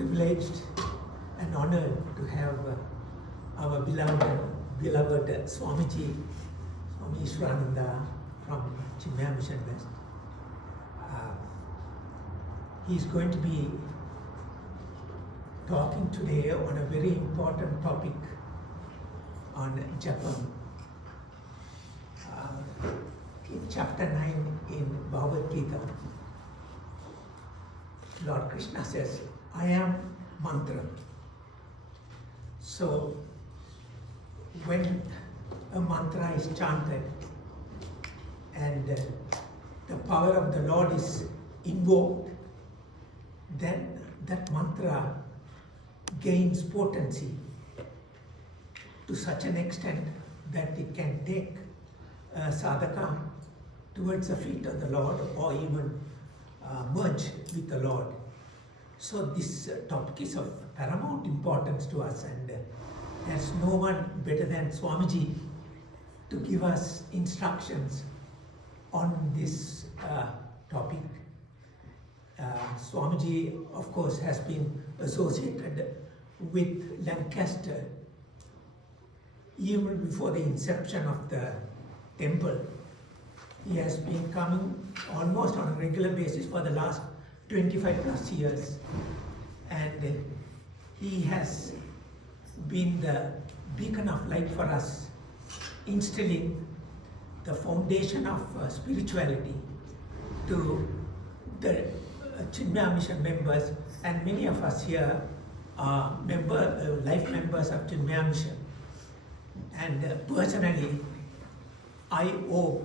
privileged and honored to have our beloved Swamiji, Swami Ishwarananda from Chinmaya Mission West. He is going to be talking today on a very important topic on Japam. In chapter 9 in Bhagavad Gita, Lord Krishna says, I am mantra. So, when a mantra is chanted and the power of the Lord is invoked, then that mantra gains potency to such an extent that it can take sadhaka towards the feet of the Lord or even merge with the Lord. So this topic is of paramount importance to us, and there's no one better than Swamiji to give us instructions on this topic. Swamiji, of course, has been associated with Lancaster even before the inception of the temple. He has been coming almost on a regular basis for the last 25 plus years, and he has been the beacon of light for us, instilling the foundation of spirituality to the Chinmaya Mission members, and many of us here are life members of Chinmaya Mission. And personally, I owe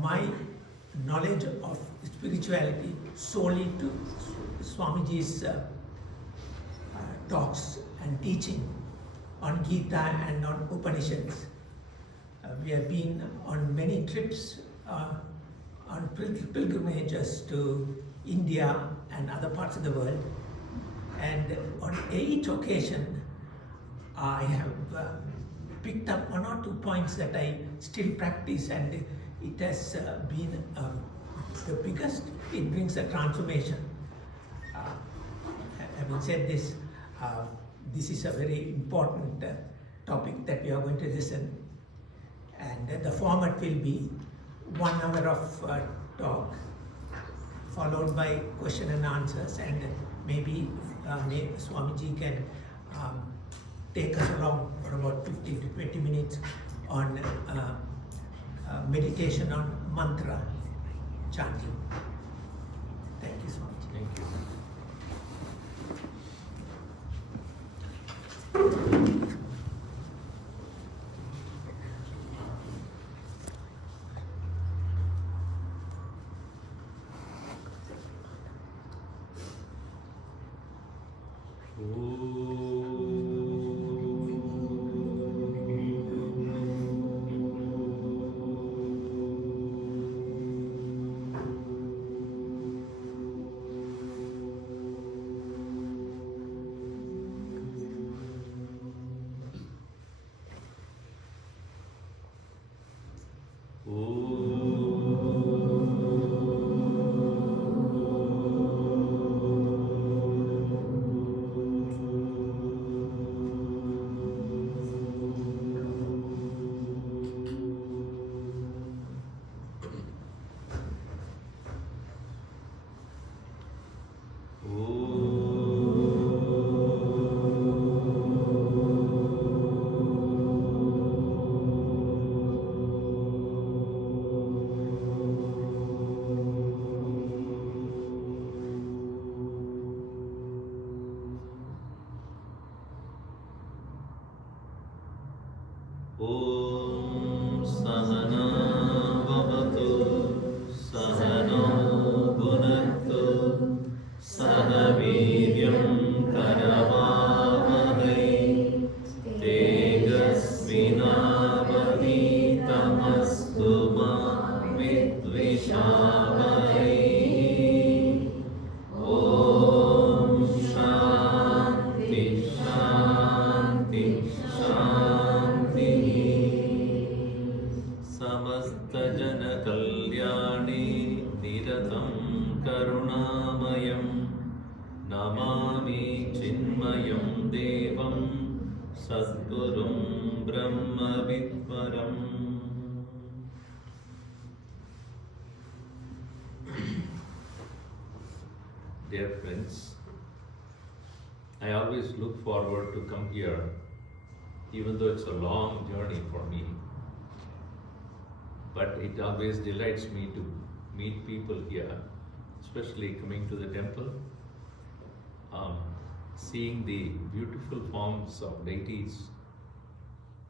my knowledge of spirituality solely to Swamiji's talks and teaching on Gita and on Upanishads. We have been on many trips on pilgrimages to India and other parts of the world, and on each occasion I have picked up one or two points that I still practice, and it has been the biggest. It brings a transformation. Having said this, this is a very important topic that we are going to listen, and the format will be 1 hour of talk followed by question and answers, and maybe Swamiji can take us along for about 15 to 20 minutes on meditation on mantra chanting. Thank you, Swamiji. Thank you. Om Sahana Bhavatu Sahana Bhunaktu Sahaviryam Karavavahai Tegasvinavaditamastu Ma Vidvishavahai. Om Shanti Shanti Shanti. Samasta Kalyani Niratam Karunamayam Namami Chinmayam Devam Sadgurum Brahma Vidvaram. Dear friends, I always look forward to come here, even though it's a long journey for me. But it always delights me to meet people here, especially coming to the temple, seeing the beautiful forms of deities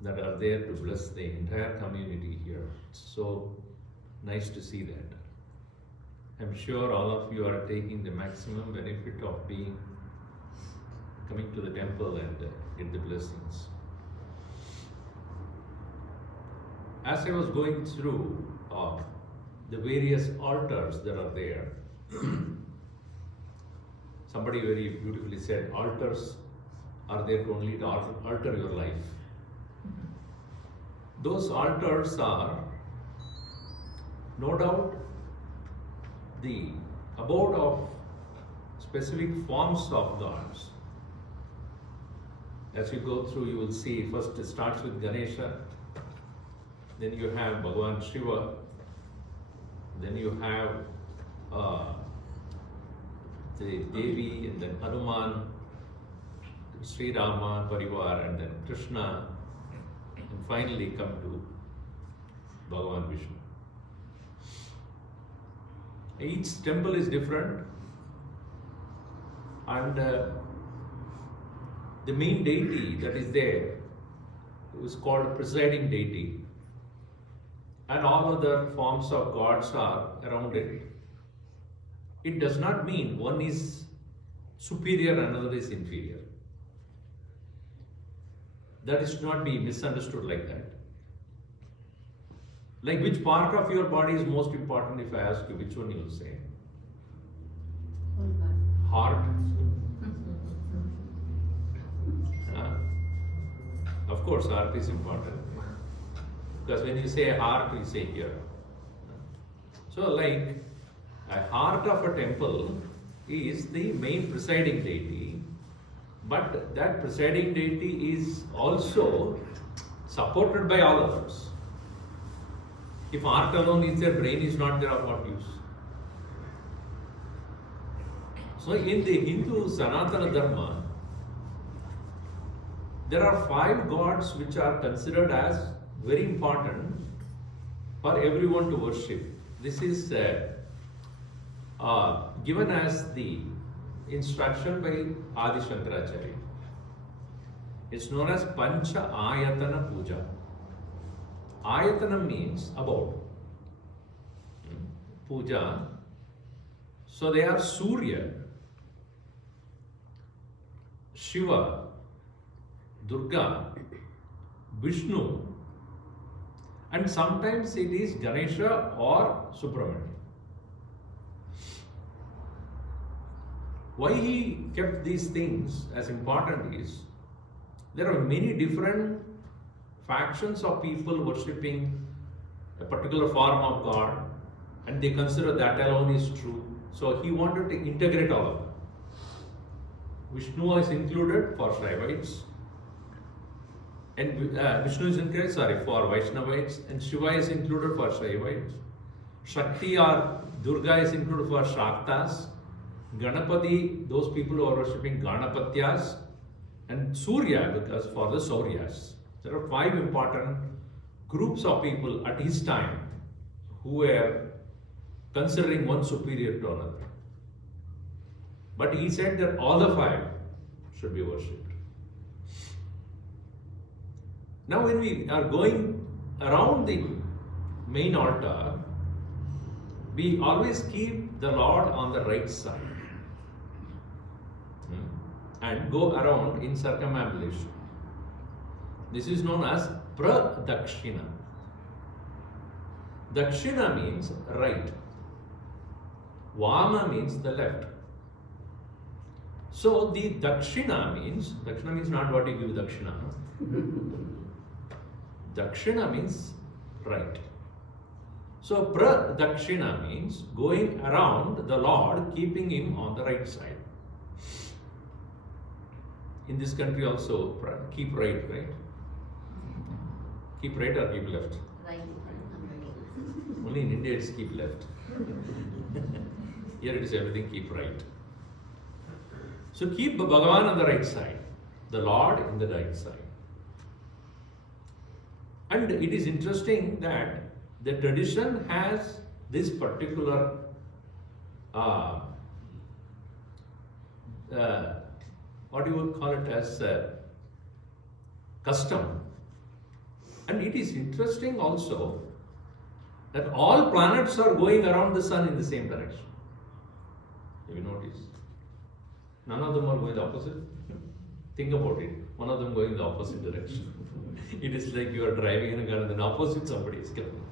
that are there to bless the entire community here. It's so nice to see that. I'm sure all of you are taking the maximum benefit of coming to the temple and get the blessings. As I was going through the various altars that are there, somebody very beautifully said, altars are there only to alter your life. Those altars are no doubt the abode of specific forms of gods. As you go through, you will see first it starts with Ganesha, then you have Bhagavan Shiva, then you have the Devi, and then Hanuman, Sri Rama, Parivar, and then Krishna, and finally come to Bhagavan Vishnu. Each temple is different, and the main deity that is there is called presiding deity, and all other forms of gods are around it. It does not mean one is superior and another is inferior. That is not be misunderstood like that. Like, which part of your body is most important? If I ask you, which one you will say? Heart. Of course, heart is important. Because when you say heart, you say here. So, like, a heart of a temple is the main presiding deity, but that presiding deity is also supported by all others. If heart alone is there, brain is not there, of what use? So in the Hindu Sanatana Dharma, there are 5 gods which are considered as very important for everyone to worship. This is given as the instruction by Adi Shankaracharya. It's known as Pancha Ayatana Puja. Ayatana means about. Puja. So they are Surya, Shiva, Durga, Vishnu, and sometimes it is Ganesha or Subramanya. Why he kept these things as important is, there are many different factions of people worshipping a particular form of God, and they consider that alone is true. So he wanted to integrate all of them. Vishnu is included for Shaivites, and Vishnu is included, for Vaishnavites, and Shiva is included for Shaivites. Shakti or Durga is included for Shaktas. Ganapati, those people who are worshipping Ganapatyas, and Surya, because for the Sauryas. There are 5 important groups of people at his time who were considering one superior to another. But he said that all the 5 should be worshipped. Now when we are going around the main altar, we always keep the Lord on the right side and go around in circumambulation. This is known as Pradakshina. Dakshina means right. Vama means the left. So the Dakshina means not what you give Dakshina. Dakshina means right. So Pradakshina means going around the Lord, keeping him on the right side. in this country also keep right? Keep right or keep left? Right. Only in India it's keep left. Here it is everything keep right. So keep Bhagavan on the right side, the Lord in the right side. And it is interesting that the tradition has this particular what do you call it as custom. And it is interesting also that all planets are going around the sun in the same direction. Have you noticed? None of them are going the opposite. Think about it. One of them going the opposite direction. It is like you are driving in a car and then opposite somebody is coming.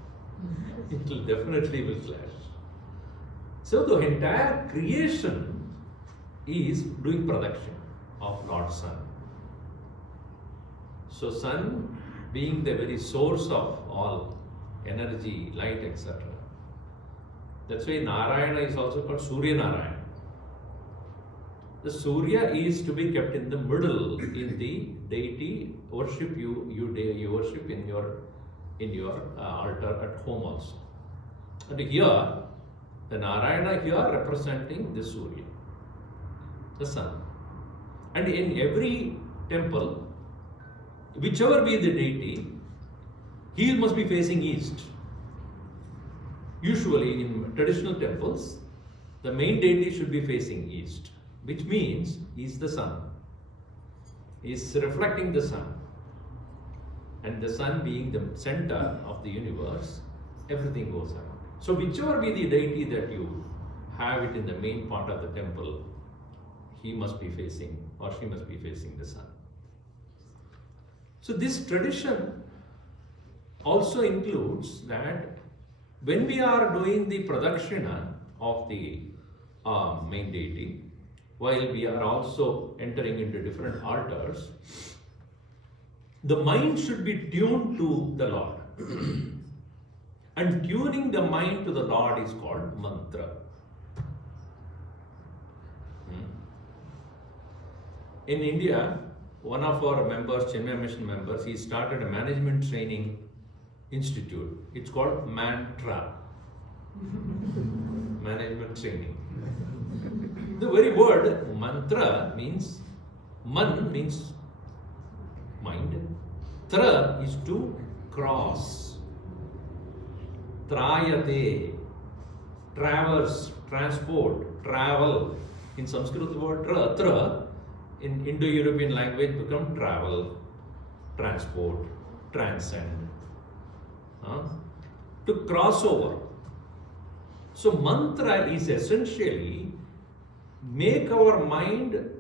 It will definitely will clash. So the entire creation is doing production of Lord Sun. So Sun being the very source of all energy, light, etc. That's why Narayana is also called Surya Narayana. The Surya is to be kept in the middle in the deity worship you worship in your altar at home also. And here the Narayana here representing the Surya, the sun. And in every temple, whichever be the deity, he must be facing east. Usually in traditional temples, the main deity should be facing east, which means he is the sun. He is reflecting the sun. And the sun being the center of the universe, everything goes around. So whichever be the deity that you have it in the main part of the temple, he must be facing or she must be facing the sun. So this tradition also includes that when we are doing the pradakshina of the main deity, while we are also entering into different altars, the mind should be tuned to the Lord. And tuning the mind to the Lord is called mantra. In India, one of our members, Chinmaya Mission members, he started a management training institute. It's called Mantra. Management training. The very word mantra means, man means mind, tra is to cross, trayate, traverse, transport, travel. In Sanskrit the word tra, in Indo-European language become travel, transport, transcend, to cross over. So mantra is essentially make our mind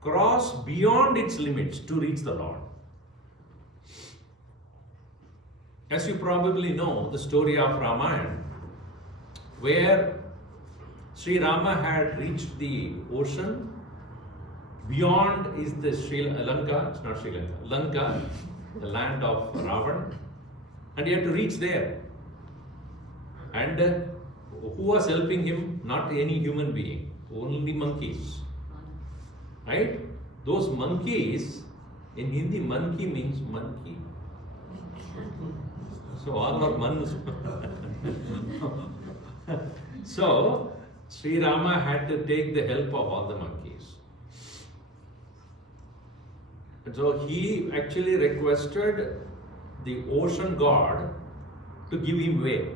cross beyond its limits to reach the Lord. As you probably know, the story of Ramayana, where Sri Rama had reached the ocean, beyond is the Lanka, it's not Sri Lanka, Lanka, the land of Ravan, and he had to reach there. And who was helping him? Not any human being, only monkeys. Right? Those monkeys, in Hindi, monkey means monkey. So all are mans. So Sri Rama had to take the help of all the monkeys. And so he actually requested the ocean god to give him way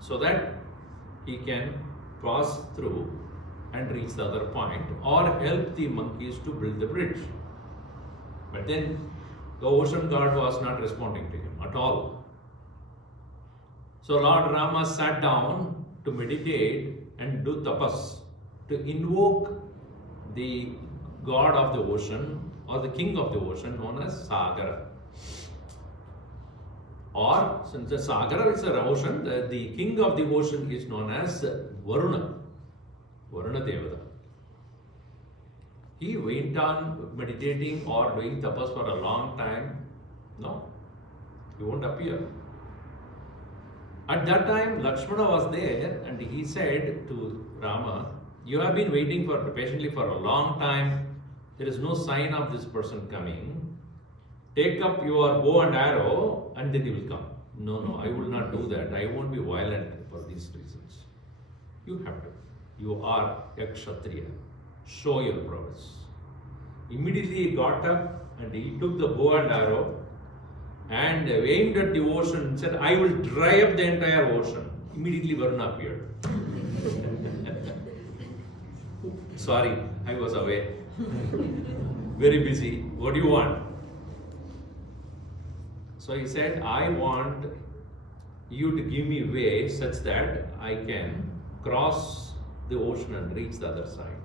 so that he can pass through and reach the other point, or help the monkeys to build the bridge. But then the ocean god was not responding to him at all. So Lord Rama sat down to meditate and do tapas, to invoke the god of the ocean or the king of the ocean known as Sagara. Or since the Sagara is an ocean, the king of the ocean is known as Varuna, Varuna Devata. He went on meditating or doing tapas for a long time. No, he won't appear. At that time, Lakshmana was there and he said to Rama, you have been waiting patiently for a long time. there is no sign of this person coming, take up your bow and arrow and then he will come. No, I will not do that. I won't be violent for these reasons. You have to. You are a Kshatriya. Show your prowess. Immediately he got up and he took the bow and arrow and aimed at the ocean and said, I will dry up the entire ocean. Immediately Varuna appeared. Sorry, I was away. Very busy. What do you want? So he said, I want you to give me way such that I can cross the ocean and reach the other side.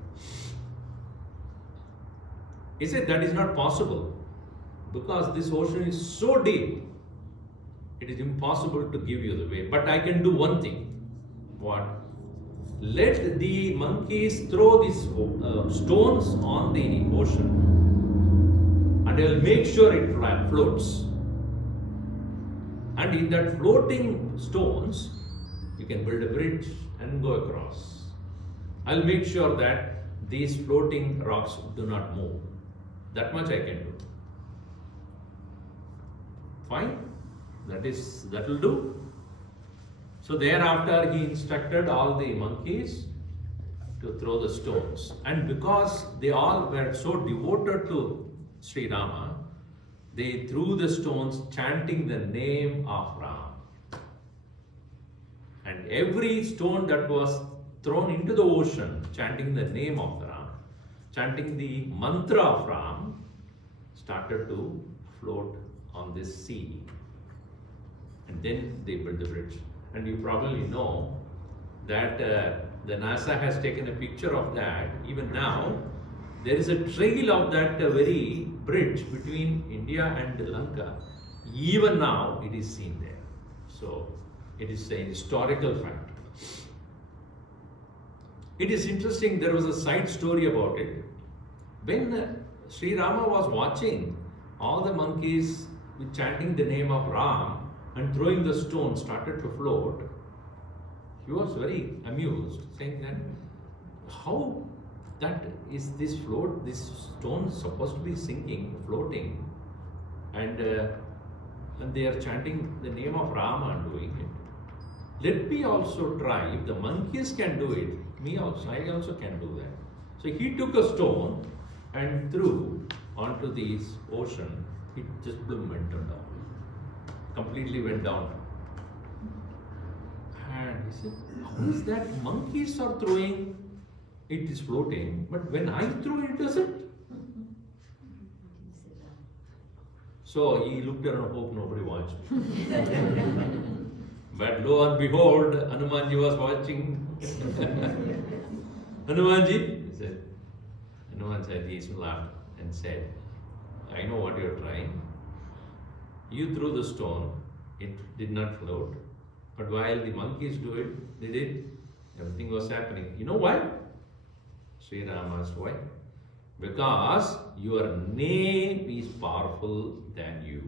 He said, that is not possible because this ocean is so deep. It is impossible to give you the way. But I can do one thing. What? Let the monkeys throw these stones on the ocean and I will make sure it floats. And in that floating stones, you can build a bridge and go across. I'll make sure that these floating rocks do not move. That much I can do. Fine. That will do. So thereafter he instructed all the monkeys to throw the stones. And because they all were so devoted to Sri Rama, they threw the stones chanting the name of Ram. And every stone that was thrown into the ocean, chanting the name of Ram, chanting the mantra of Ram, started to float on this sea. And then they built the bridge. And you probably know that the NASA has taken a picture of that. Even now, there is a trail of that very bridge between India and Lanka. Even now, it is seen there. So, it is a historical fact. It is interesting, there was a side story about it. When Sri Rama was watching all the monkeys chanting the name of Ram and throwing the stone started to float, he was very amused, saying that how that is this stone supposed to be sinking, floating, and they are chanting the name of Rama and doing it. Let me also try. If the monkeys can do it, I also can do that. So he took a stone and threw onto the ocean. It just went down. Completely went down. And he said, how is that monkeys are throwing? It is floating, but when I throw it doesn't. So he looked around, hope nobody watched. But lo and behold, Hanumanji was watching. Hanumanji, he said, he laughed and said, I know what you're trying. You threw the stone, it did not float. But while the monkeys did it, everything was happening. You know why? Sri Rama asked why? Because your name is powerful than you.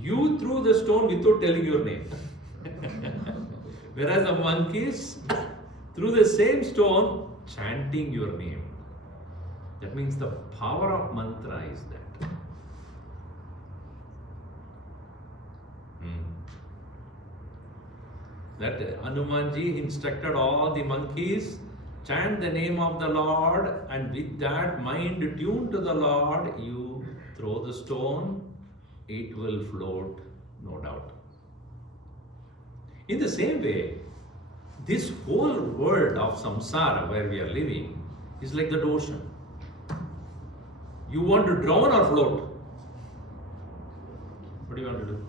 You threw the stone without telling your name. Whereas the monkeys threw the same stone chanting your name. That means the power of mantra is that. That Hanumanji instructed all the monkeys, chant the name of the Lord, and with that mind tuned to the Lord, you throw the stone, it will float, no doubt. In the same way, this whole world of samsara where we are living is like that ocean. You want to drown or float? What do you want to do?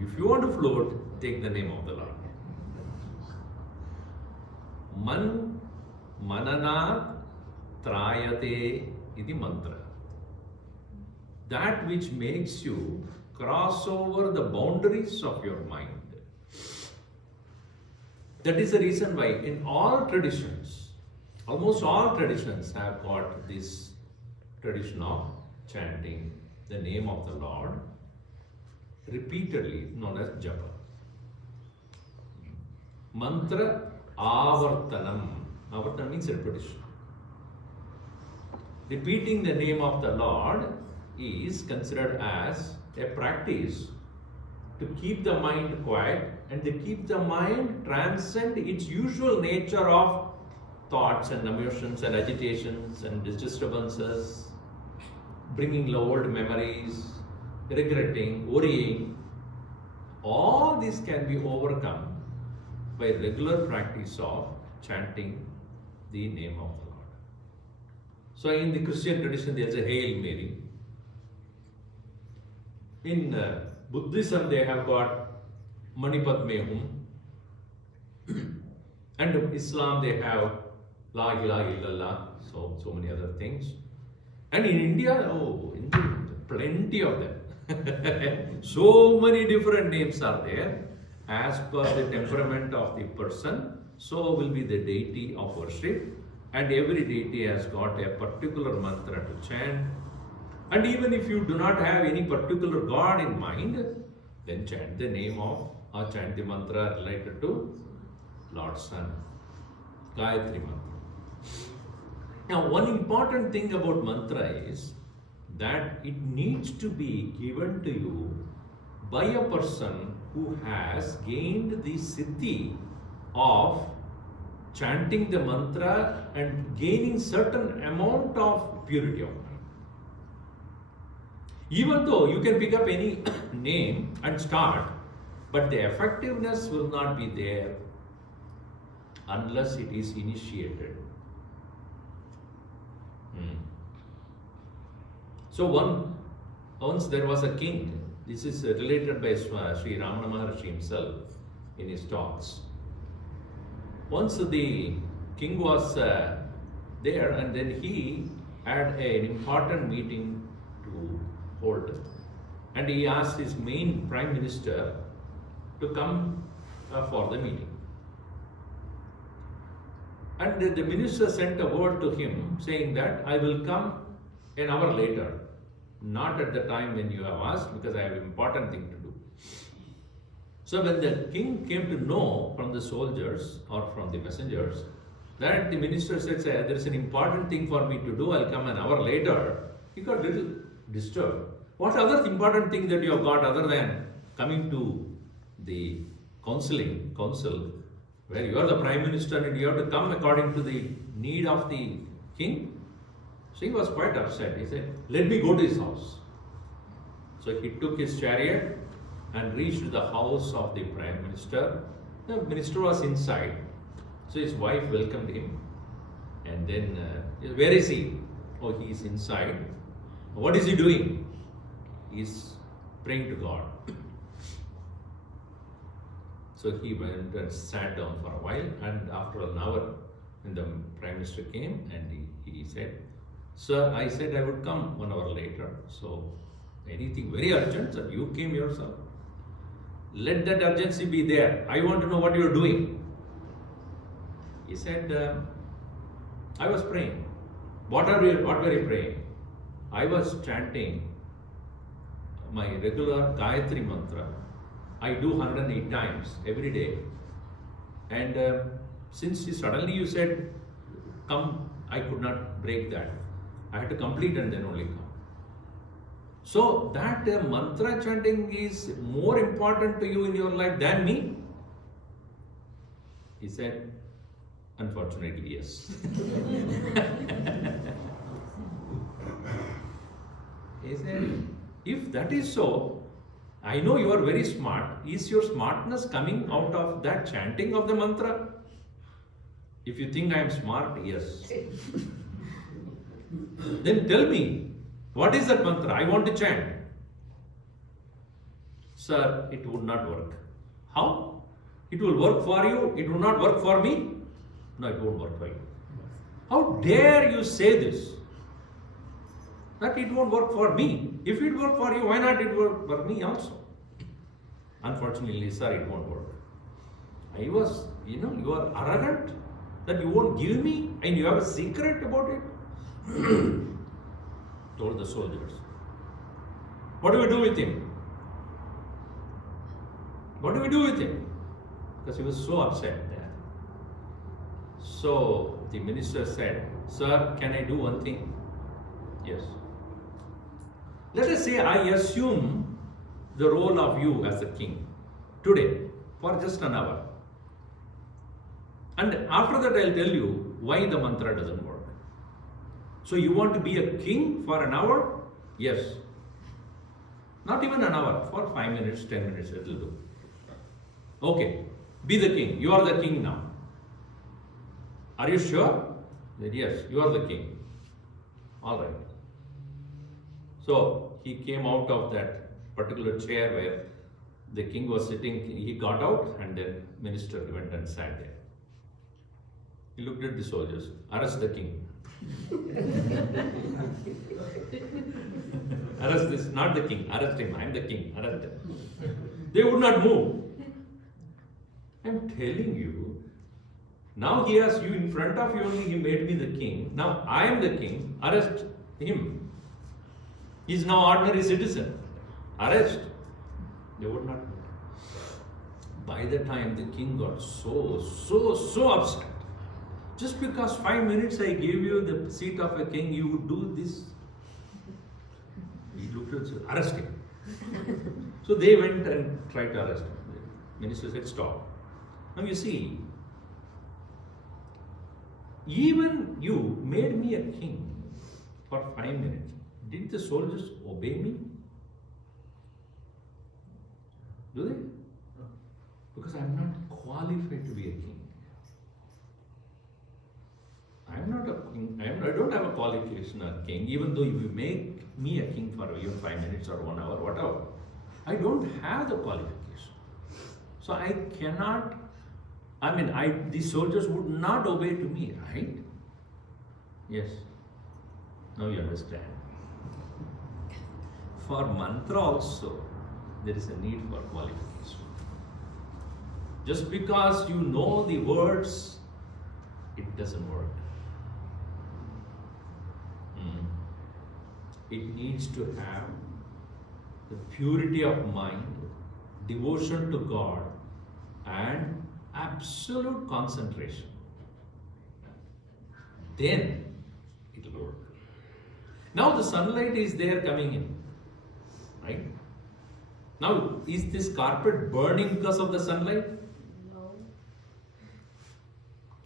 If you want to float, take the name of the Lord. Man manana trayate iti mantra. That which makes you cross over the boundaries of your mind. That is the reason why in all traditions, almost all traditions have got this tradition of chanting the name of the Lord repeatedly, known as Japam. Mantra Avartanam. Avartanam means repetition. Repeating the name of the Lord is considered as a practice to keep the mind quiet and to keep the mind transcend its usual nature of thoughts and emotions and agitations and disturbances, bringing old memories, regretting, worrying. All this can be overcome by regular practice of chanting the name of the Lord. So in the Christian tradition there is a Hail Mary. In Buddhism they have got Manipadmehum. And in Islam they have La ilaha illallah, so many other things. And in India, plenty of them. So many different names are there. As per the temperament of the person, so will be the deity of worship. And every deity has got a particular mantra to chant. And even if you do not have any particular God in mind, then chant the name of or chant the mantra related to Lord's Son, Gayatri mantra. Now, one important thing about mantra is that it needs to be given to you by a person who has gained the siddhi of chanting the mantra and gaining certain amount of purity of mind. Even though you can pick up any name and start, but the effectiveness will not be there unless it is initiated. So once there was a king. This is related by Sri Ramana Maharshi himself in his talks. Once the king was there, and then he had an important meeting to hold, and he asked his main prime minister to come for the meeting. And the minister sent a word to him saying that I will come an hour later, not at the time when you have asked, because I have an important thing to do. So when the king came to know from the soldiers or from the messengers that the minister said, there is an important thing for me to do, I'll come an hour later, he got a little disturbed. What other important thing that you have got other than coming to the council, where you are the prime minister and you have to come according to the need of the king? So he was quite upset. He said, let me go to his house. So he took his chariot and reached the house of the prime minister. The minister was inside. So his wife welcomed him. And then, where is he? Oh, he is inside. What is he doing? He is praying to God. So he went and sat down for a while, and after an hour, when the prime minister came and he said, sir, I said I would come 1 hour later. So anything very urgent, sir, you came yourself. Let that urgency be there. I want to know what you are doing. He said, I was praying. What were you praying? I was chanting my regular Gayatri mantra. I do 108 times every day. And since suddenly you said, come, I could not break that. I had to complete and then only come. So that mantra chanting is more important to you in your life than me? He said, unfortunately, yes. He said, if that is so, I know you are very smart. Is your smartness coming out of that chanting of the mantra? If you think I am smart, yes. Then tell me, what is that mantra? I want to chant. Sir, it would not work. How? It will work for you, it will not work for me? No, it won't work for you. How dare you say this? That it won't work for me. If it worked for you, why not it work for me also? Unfortunately, sir, it won't work. I was, you are arrogant that you won't give me and you have a secret about it. Told the soldiers. What do we do with him? What do we do with him? Because he was so upset there. So the minister said, "Sir, can I do one thing?" "Yes." "Let us say I assume the role of you as the king today for just an hour. And after that I'll tell you why the mantra doesn't work." "So you want to be a king for an hour?" "Yes." "Not even an hour, for 5 minutes, 10 minutes, it will do." "Okay, be the king. You are the king now." "Are you sure?" He said, "Yes, you are the king." "All right." So he came out of that particular chair where the king was sitting. He got out, and then minister went and sat there. He looked at the soldiers. "Arrest the king." "Arrest this, not the king. Arrest him. I am the king. Arrest him." They would not move. I am telling you, now he has you in front of you only, he made me the king. Now I am the king. Arrest him. He is now ordinary citizen. Arrest. They would not move. By the time the king got so upset. Just because 5 minutes I gave you the seat of a king, you would do this. He looked at us, "Arrest him." So they went and tried to arrest him. The minister said, "Stop." Now you see, even you made me a king for 5 minutes. Did the soldiers obey me? Do they? Because I am not qualified to be a king. I am not a king. I don't have a qualification as king, even though you make me a king for even 5 minutes or 1 hour, whatever. I don't have the qualification. So I cannot, these soldiers would not obey to me, right? Yes. Now you understand. For mantra also, there is a need for qualification. Just because you know the words, it doesn't work. It needs to have the purity of mind, devotion to God, and absolute concentration. Then it will work. Now the sunlight is there coming in, right? Now, is this carpet burning because of the sunlight? No.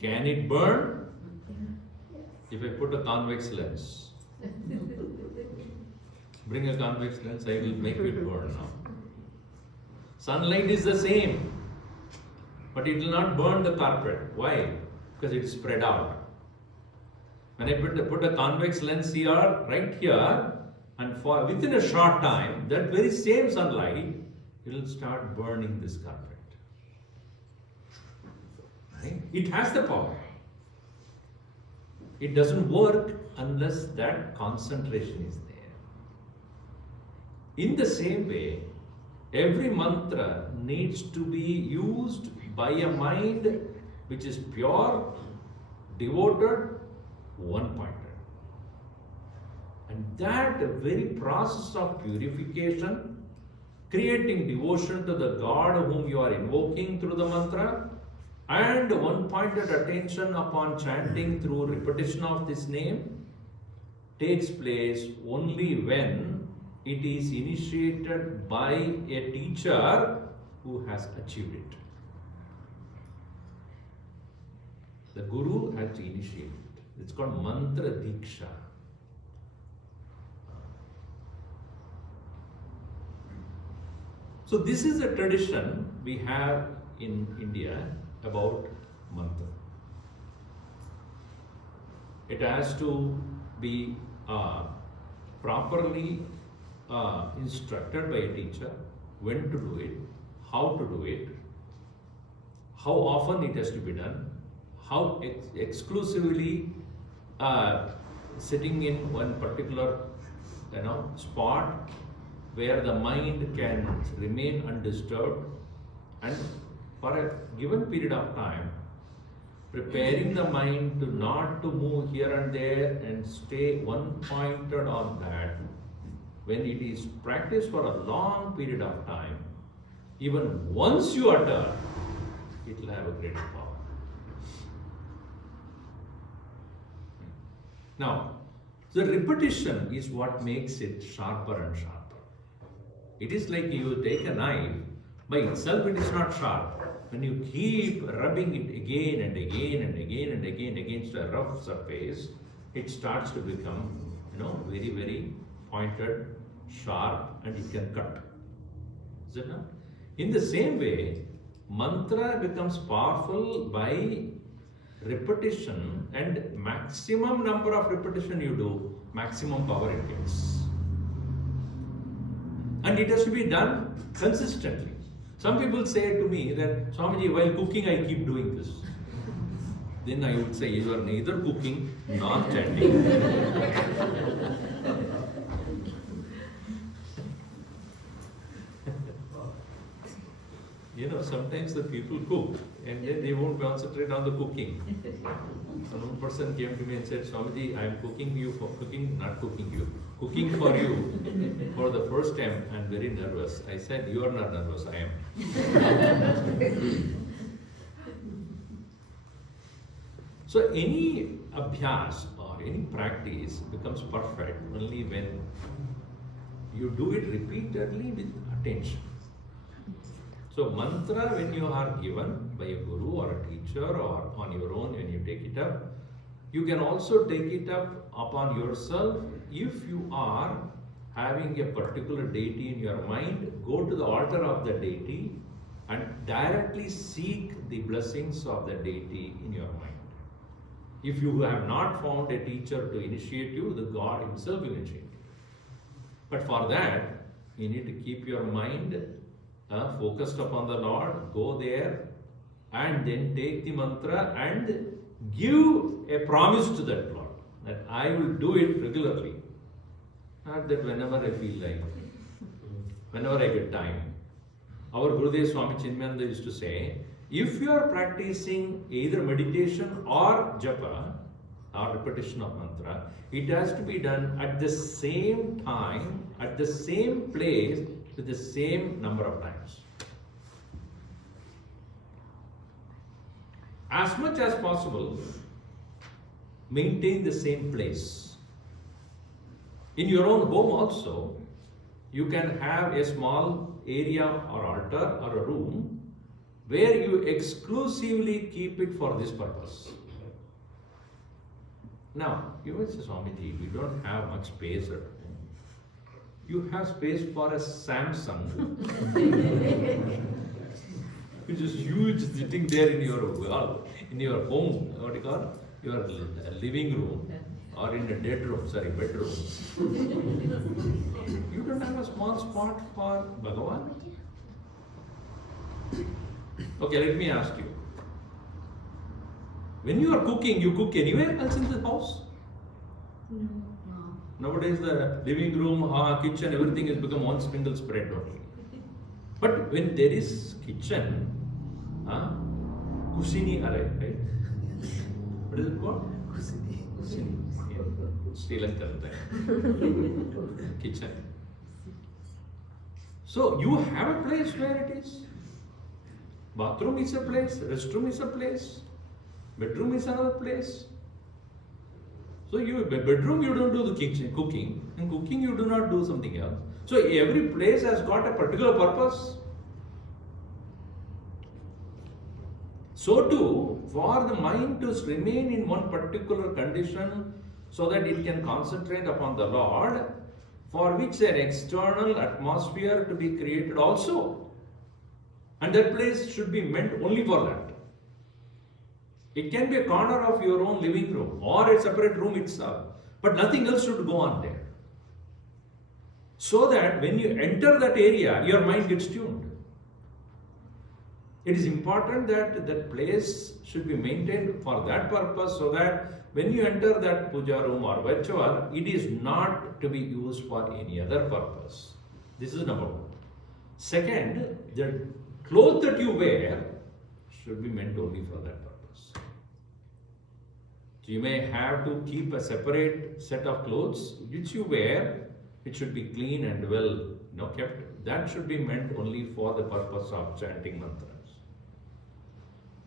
Can it burn? If I put a convex lens, bring a convex lens, I will make it burn now. Sunlight is the same, but it will not burn the carpet. Why? Because it is spread out. When I put a convex lens here, right here, and within a short time, that very same sunlight, it will start burning this carpet. Right? It has the power. It doesn't work unless that concentration is there. In the same way, every mantra needs to be used by a mind which is pure, devoted, one-pointed. And that very process of purification, creating devotion to the God whom you are invoking through the mantra, and one-pointed attention upon chanting through repetition of this name, takes place only when it is initiated by a teacher who has achieved it. The Guru has to initiate it. It's called mantra diksha. So this is a tradition we have in India about mantra. It has to be properly instructed by a teacher, when to do it, how to do it, how often it has to be done, how exclusively sitting in one particular spot where the mind can remain undisturbed, and for a given period of time, preparing the mind to not to move here and there and stay one-pointed on that. When it is practiced for a long period of time, even once you utter, it will have a greater power. Now, the repetition is what makes it sharper and sharper. It is like you take a knife, by itself it is not sharp. When you keep rubbing it again and again and again and again against a rough surface, it starts to become, very, very pointed, sharp, and it can cut. Is it not? In the same way, mantra becomes powerful by repetition, and maximum number of repetition you do, maximum power it gets. And it has to be done consistently. Some people say to me that, Swamiji, while cooking I keep doing this. Then I would say, you are neither cooking nor chanting. Sometimes the people cook and then they won't concentrate on the cooking. One person came to me and said, Swamiji, I am cooking for you for the first time. I am very nervous. I said, you are not nervous, I am. So any abhyas or any practice becomes perfect only when you do it repeatedly with attention. So mantra, when you are given by a guru or a teacher or on your own when you take it up, you can also take it up upon yourself. If you are having a particular deity in your mind, go to the altar of the deity and directly seek the blessings of the deity in your mind. If you have not found a teacher to initiate you, the God himself will initiate you. But for that, you need to keep your mind focused upon the Lord, go there and then take the mantra and give a promise to that Lord that I will do it regularly. Not that whenever I feel like, whenever I get time. Our Gurudev Swami Chinmaya Mission used to say, if you are practicing either meditation or japa or repetition of mantra, it has to be done at the same time, at the same place, with the same number of times. As much as possible, maintain the same place. In your own home also, you can have a small area or altar or a room where you exclusively keep it for this purpose. Now, you will say, Swamiji, we don't have much space at home. You have space for a Samsung, which is huge, sitting there in your wall, in your home, what you call your living room, or in a bedroom. You don't have a small spot for Bhagavan? Okay, let me ask you. When you are cooking, you cook anywhere else in the house? No. Nowadays the living room, kitchen, everything has become one single spread only. But when there is kitchen, kusini array, right? What is it called? Kusini. Sri Lanka kitchen. So you have a place where it is. Bathroom is a place, restroom is a place, bedroom is another place. So bedroom you don't do the kitchen cooking, and cooking you do not do something else. So every place has got a particular purpose. So too, for the mind to remain in one particular condition so that it can concentrate upon the Lord, for which an external atmosphere to be created also. And that place should be meant only for that. It can be a corner of your own living room or a separate room itself, but nothing else should go on there. So that when you enter that area, your mind gets tuned. It is important that that place should be maintained for that purpose, so that when you enter that puja room or whatever, it is not to be used for any other purpose. This is number one. Second, the clothes that you wear should be meant only for that purpose. So you may have to keep a separate set of clothes which you wear. It should be clean and well kept. That should be meant only for the purpose of chanting mantras.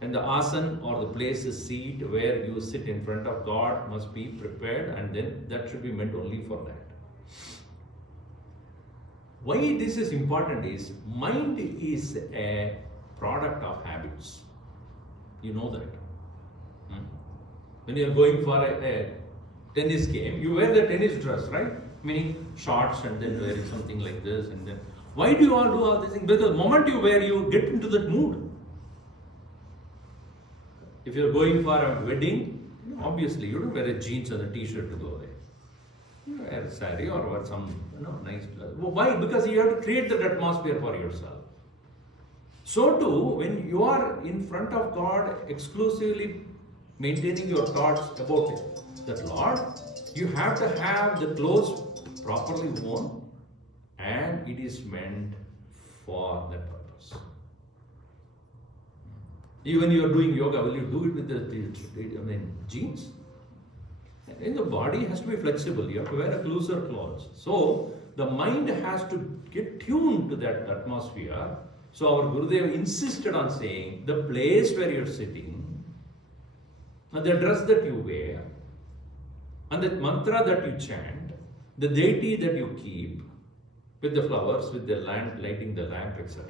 And the asan or the place is seat where you sit in front of God must be prepared, and then that should be meant only for that. Why this is important is mind is a product of habits. You know that. When you are going for a tennis game, you wear the tennis dress, right? Meaning shorts and then wearing something like this and then. Why do you all do all these things? Because the moment you wear, you get into that mood. If you are going for a wedding, obviously you don't wear a jeans and a t-shirt to go there. You wear a sari or wear some nice dress. Why? Because you have to create that atmosphere for yourself. So too, when you are in front of God, exclusively maintaining your thoughts about that Lord, you have to have the clothes properly worn, and it is meant for that purpose. Even you are doing yoga, will you do it with the jeans? And the body has to be flexible. You have to wear a looser clothes. So the mind has to get tuned to that atmosphere. So our Gurudev insisted on saying the place where you are sitting, and the dress that you wear, and the mantra that you chant, the deity that you keep, with the flowers, with the lamp, lighting the lamp, etc.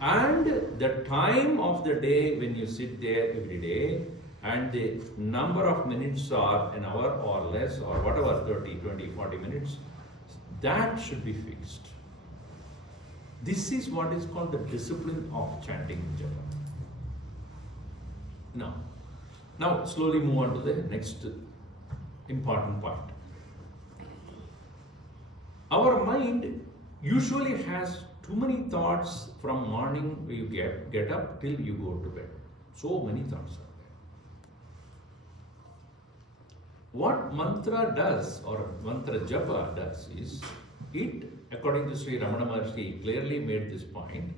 And the time of the day when you sit there every day, and the number of minutes are an hour or less or whatever, 30, 20, 40 minutes, that should be fixed. This is what is called the discipline of chanting Japam. Now slowly move on to the next important point. Our mind usually has too many thoughts from morning when you get up till you go to bed. So many thoughts are there. What mantra does, or mantra japa does, is it, according to Sri Ramana Maharshi, clearly made this point.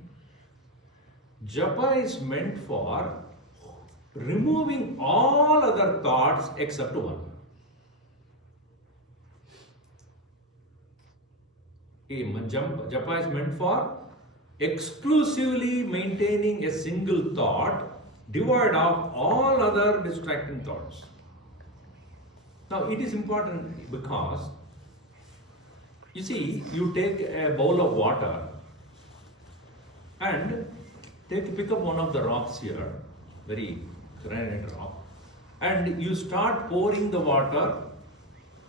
Japa is meant for removing all other thoughts except one. Japa is meant for exclusively maintaining a single thought, devoid of all other distracting thoughts. Now it is important because, you see, you take a bowl of water and pick up one of the rocks here, very granite rock, and you start pouring the water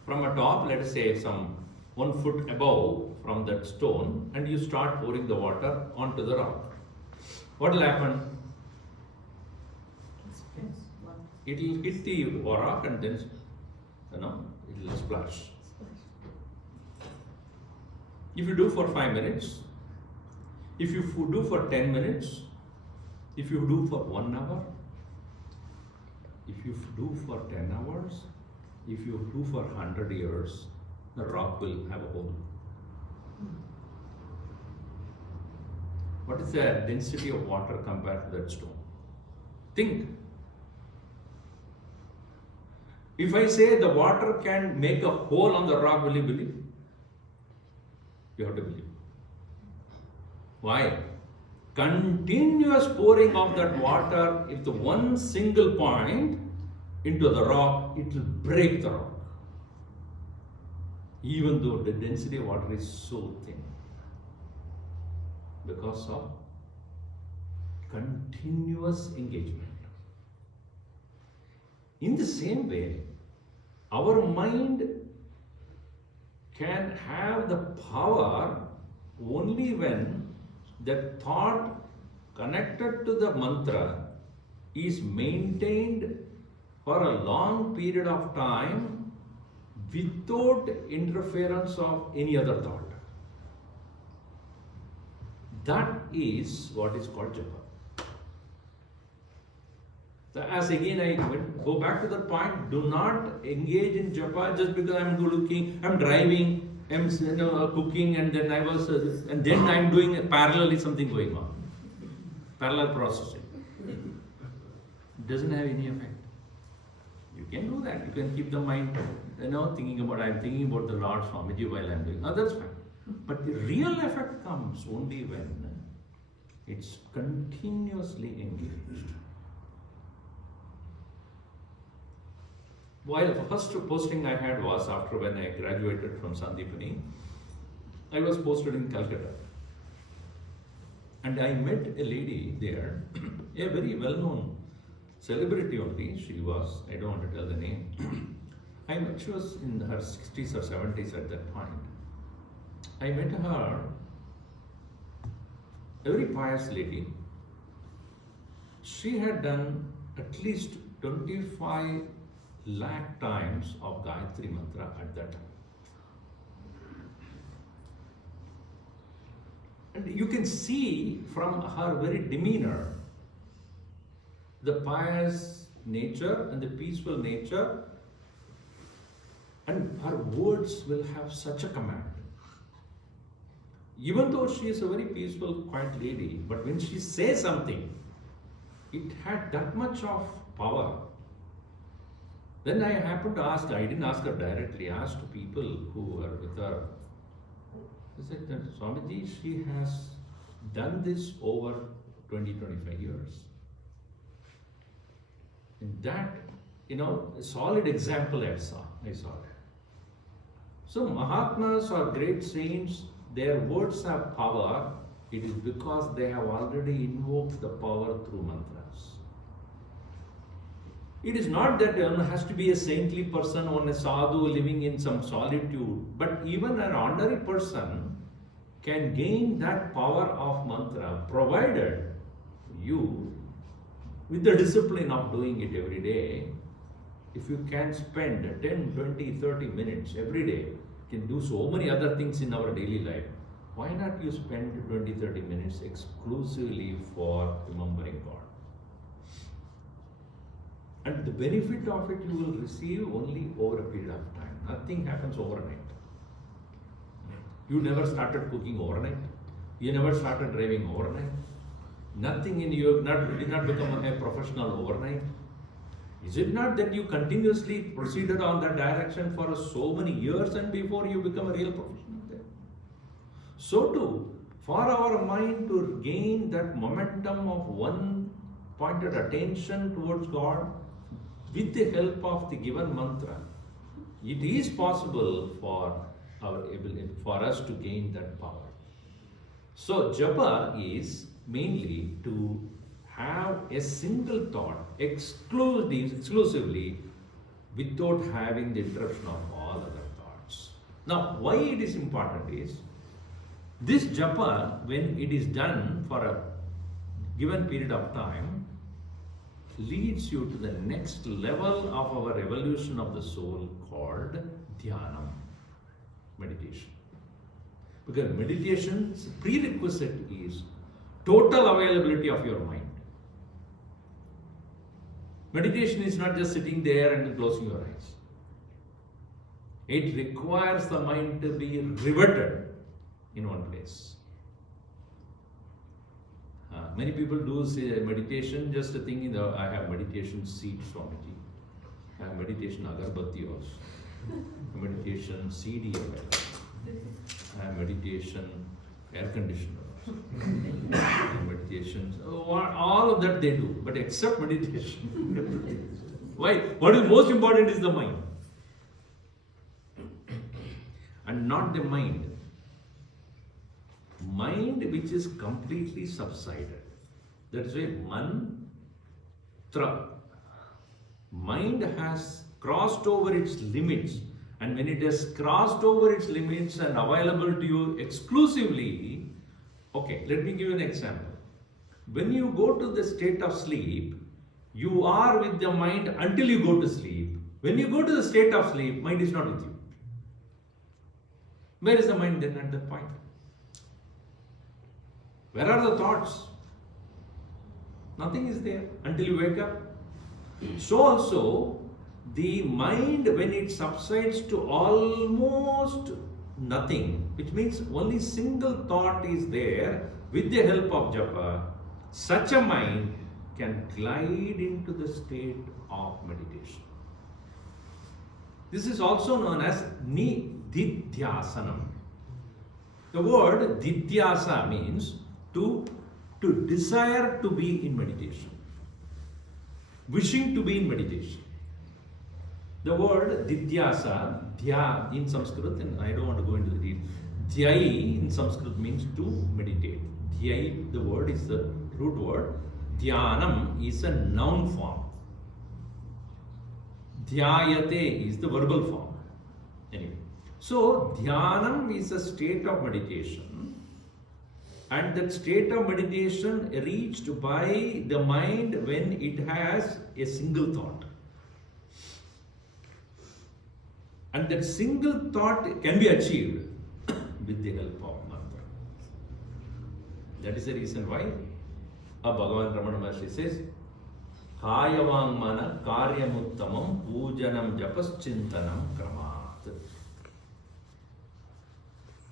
from a top, let us say some 1 foot above from that stone, and you start pouring the water onto the rock. What will happen? It will hit the rock and then, it will splash. If you do for 5 minutes, if you do for 10 minutes, if you do for 1 hour, if you do for 10 hours, if you do for 100 years, the rock will have a hole. What is the density of water compared to that stone? Think. If I say the water can make a hole on the rock, will you believe? You have to believe. Why? Continuous pouring of that water, if the one single point into the rock, it will break the rock. Even though the density of water is so thin. Because of continuous engagement. In the same way, our mind can have the power only when the thought connected to the mantra is maintained for a long period of time without interference of any other thought. That is what is called japa. As again I go back to that point, do not engage in japa just because I am looking, I am driving, I am cooking, and then I am doing parallelly something going on. Parallel processing. It doesn't have any effect. You can do that. You can keep the mind, thinking about, I am thinking about the Lord Swamiji while I am doing. That's fine. But the real effect comes only when it's continuously engaged. while the first posting I had was after when I graduated from Sandipani, I was posted in Calcutta. And I met a lady there, a very well-known celebrity only. She was, I don't want to tell the name. She was in her 60s or 70s at that point. I met her, a very pious lady. She had done at least 25 lakh times of Gayatri Mantra at that time. And you can see from her very demeanor the pious nature and the peaceful nature, and her words will have such a command. Even though she is a very peaceful, quiet lady, but when she says something, it had that much of power. Then I happened to ask her, I didn't ask her directly, I asked people who were with her. I said that Swamiji, she has done this over 20-25 years. And that, a solid example I saw. So Mahatmas or great saints, their words have power. It is because they have already invoked the power through mantras. It is not that one has to be a saintly person, one a sadhu living in some solitude, but even an ordinary person can gain that power of mantra provided you, with the discipline of doing it every day, if you can spend 10, 20, 30 minutes every day, you can do so many other things in our daily life. Why not you spend 20, 30 minutes exclusively for remembering God? And the benefit of it you will receive only over a period of time. Nothing happens overnight. You never started cooking overnight. You never started driving overnight. Nothing in you did not become a professional overnight. Is it not that you continuously proceeded on that direction for so many years and before you become a real professional there? So too, for our mind to gain that momentum of one pointed attention towards God with the help of the given mantra, it is possible for us to gain that power. So japa is mainly to have a single thought exclusively without having the interruption of all other thoughts. Now, why it is important is, this japa, when it is done for a given period of time, leads you to the next level of our evolution of the soul called dhyanam, meditation. Because meditation's prerequisite is total availability of your mind. Meditation is not just sitting there and closing your eyes. It requires the mind to be riveted in one place. Many people do say meditation just thinking, I have meditation seat, Swamiji. I have meditation agarbatti also. Meditation CD. I have meditation air conditioner. Meditations, all of that they do, but except meditation. Why? What is most important is the mind, and not the mind. Mind which is completely subsided. That is why mantra. Mind has crossed over its limits, and when it has crossed over its limits and available to you exclusively. Okay, let me give you an example. When you go to the state of sleep, you are with the mind until you go to sleep. When you go to the state of sleep, mind is not with you. Where is the mind then at that point? Where are the thoughts? Nothing is there until you wake up. So also, the mind, when it subsides to almost nothing, which means only single thought is there, with the help of japa, such a mind can glide into the state of meditation. This is also known as nididhyasanam. The word didhyasa means to desire to be in meditation, wishing to be in meditation. The word Didyasa, Dhya in Sanskrit, and I don't want to go into the detail. Dhyai in Sanskrit means to meditate. Dhyai, the word is the root word. Dhyanam is a noun form. Dhyayate is the verbal form. Anyway, so Dhyanam is a state of meditation, and that state of meditation reached by the mind when it has a single thought. And that single thought can be achieved with the help of mantra. That is the reason why Bhagavan Ramana Maharshi says, Kayavang mana karyamuttamam pujanam japaschintanam kramat.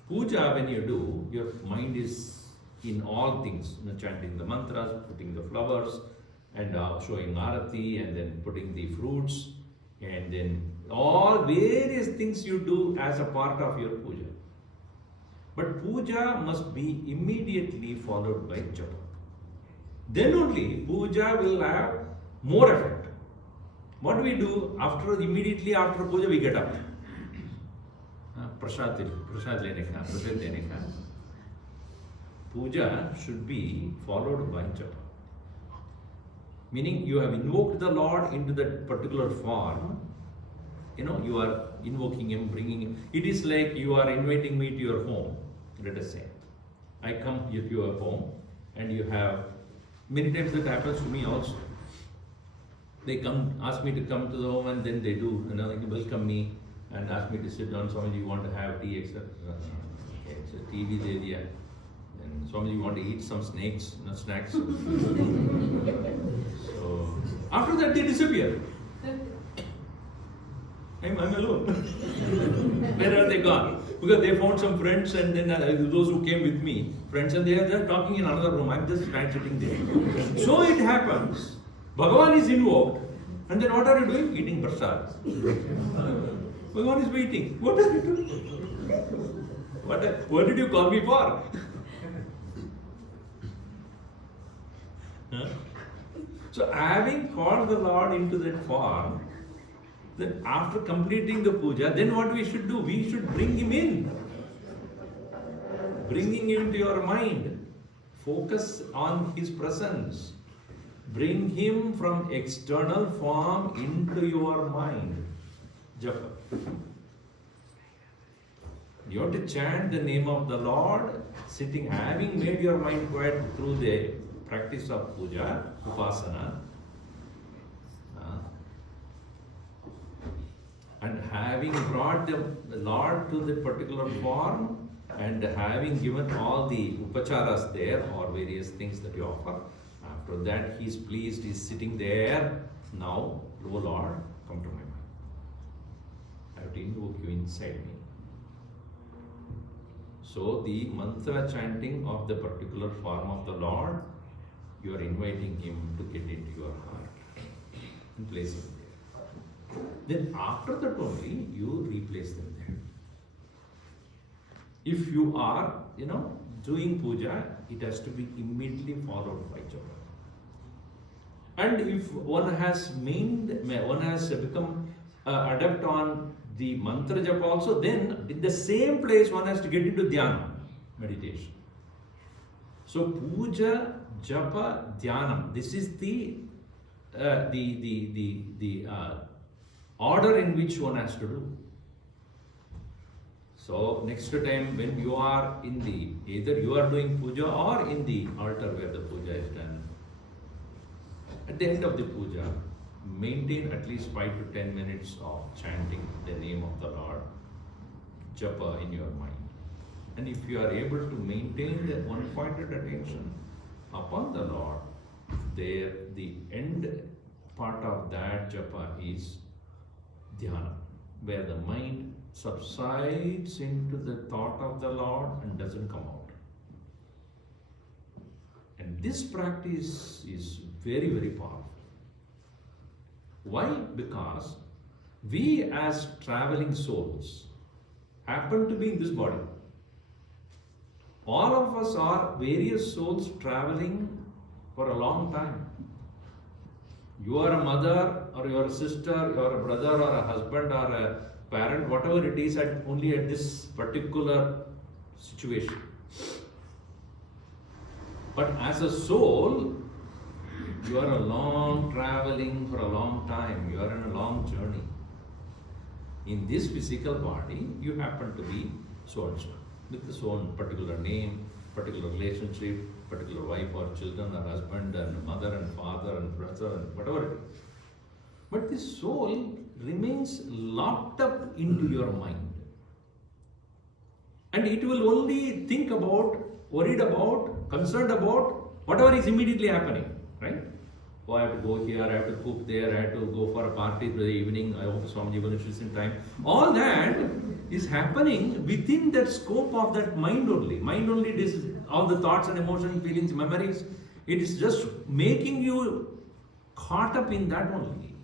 Puja, when you do, your mind is in all things, chanting the mantras, putting the flowers, and showing arati, and then putting the fruits, and then all various things you do as a part of your puja. But puja must be immediately followed by japa. Then only puja will have more effect. What do we do immediately after puja? We get up. Prasad lene ka, prasad lene ka. Puja should be followed by japa. Meaning you have invoked the Lord into that particular form. You are invoking Him, bringing Him. It is like you are inviting me to your home, let us say. I come to your home, and you have, many times that happens to me also. They come, ask me to come to the home, and then they do, they welcome me and ask me to sit down. Swami, you want to have tea, etc. Okay, so tea is area. And Swami, you want to eat some snacks. So after that they disappear. I'm alone. Where are they gone? Because they found some friends, and then those who came with me, friends, and they are just talking in another room. I'm just sitting there. So it happens, Bhagavan is invoked, and then what are you doing? Eating prasad. Bhagavan is waiting. What are you doing? What did you call me for? So having called the Lord into that form, then after completing the puja, then what we should do? We should bring Him in. Bringing Him into your mind. Focus on His presence. Bring Him from external form into your mind. Japa. You have to chant the name of the Lord, sitting, having made your mind quiet through the practice of puja, upasana, and having brought the Lord to that particular form, and having given all the upacharas there, or various things that you offer, after that He is pleased, He is sitting there. Now, O Lord, come to my mind. I have to invoke you inside me. So the mantra chanting of the particular form of the Lord, you are inviting Him to get into your heart and place Him there. Then after that only you replace them there. If you are, doing puja, it has to be immediately followed by japa. And if one has become adept on the mantra japa also, then in the same place one has to get into dhyana, meditation. So puja, japa, dhyanam. This is the order in which one has to do. So next time when you are either you are doing puja or in the altar where the puja is done, at the end of the puja, maintain at least 5 to 10 minutes of chanting the name of the Lord, japa in your mind. And if you are able to maintain that one-pointed attention upon the Lord, there the end part of that japa is dhyana, where the mind subsides into the thought of the Lord and doesn't come out. And this practice is very, very powerful. Why? Because we as traveling souls happen to be in this body. All of us are various souls traveling for a long time. You are a mother or you are a sister, you are a brother or a husband or a parent, whatever it is, only at this particular situation. But as a soul, you are a long traveling for a long time. You are in a long journey. In this physical body, you happen to be so and so, with its own particular name, particular relationship, particular wife or children or husband and mother and father and brother and whatever it is. But this soul remains locked up into your mind. And it will only think about, worried about, concerned about whatever is immediately happening, right? Oh, I have to go here, I have to cook there, I have to go for a party for the evening, I hope Swami will finish in time. All that is happening within that scope of that mind only. Mind only is all the thoughts and emotions, feelings, memories. It is just making you caught up in that only.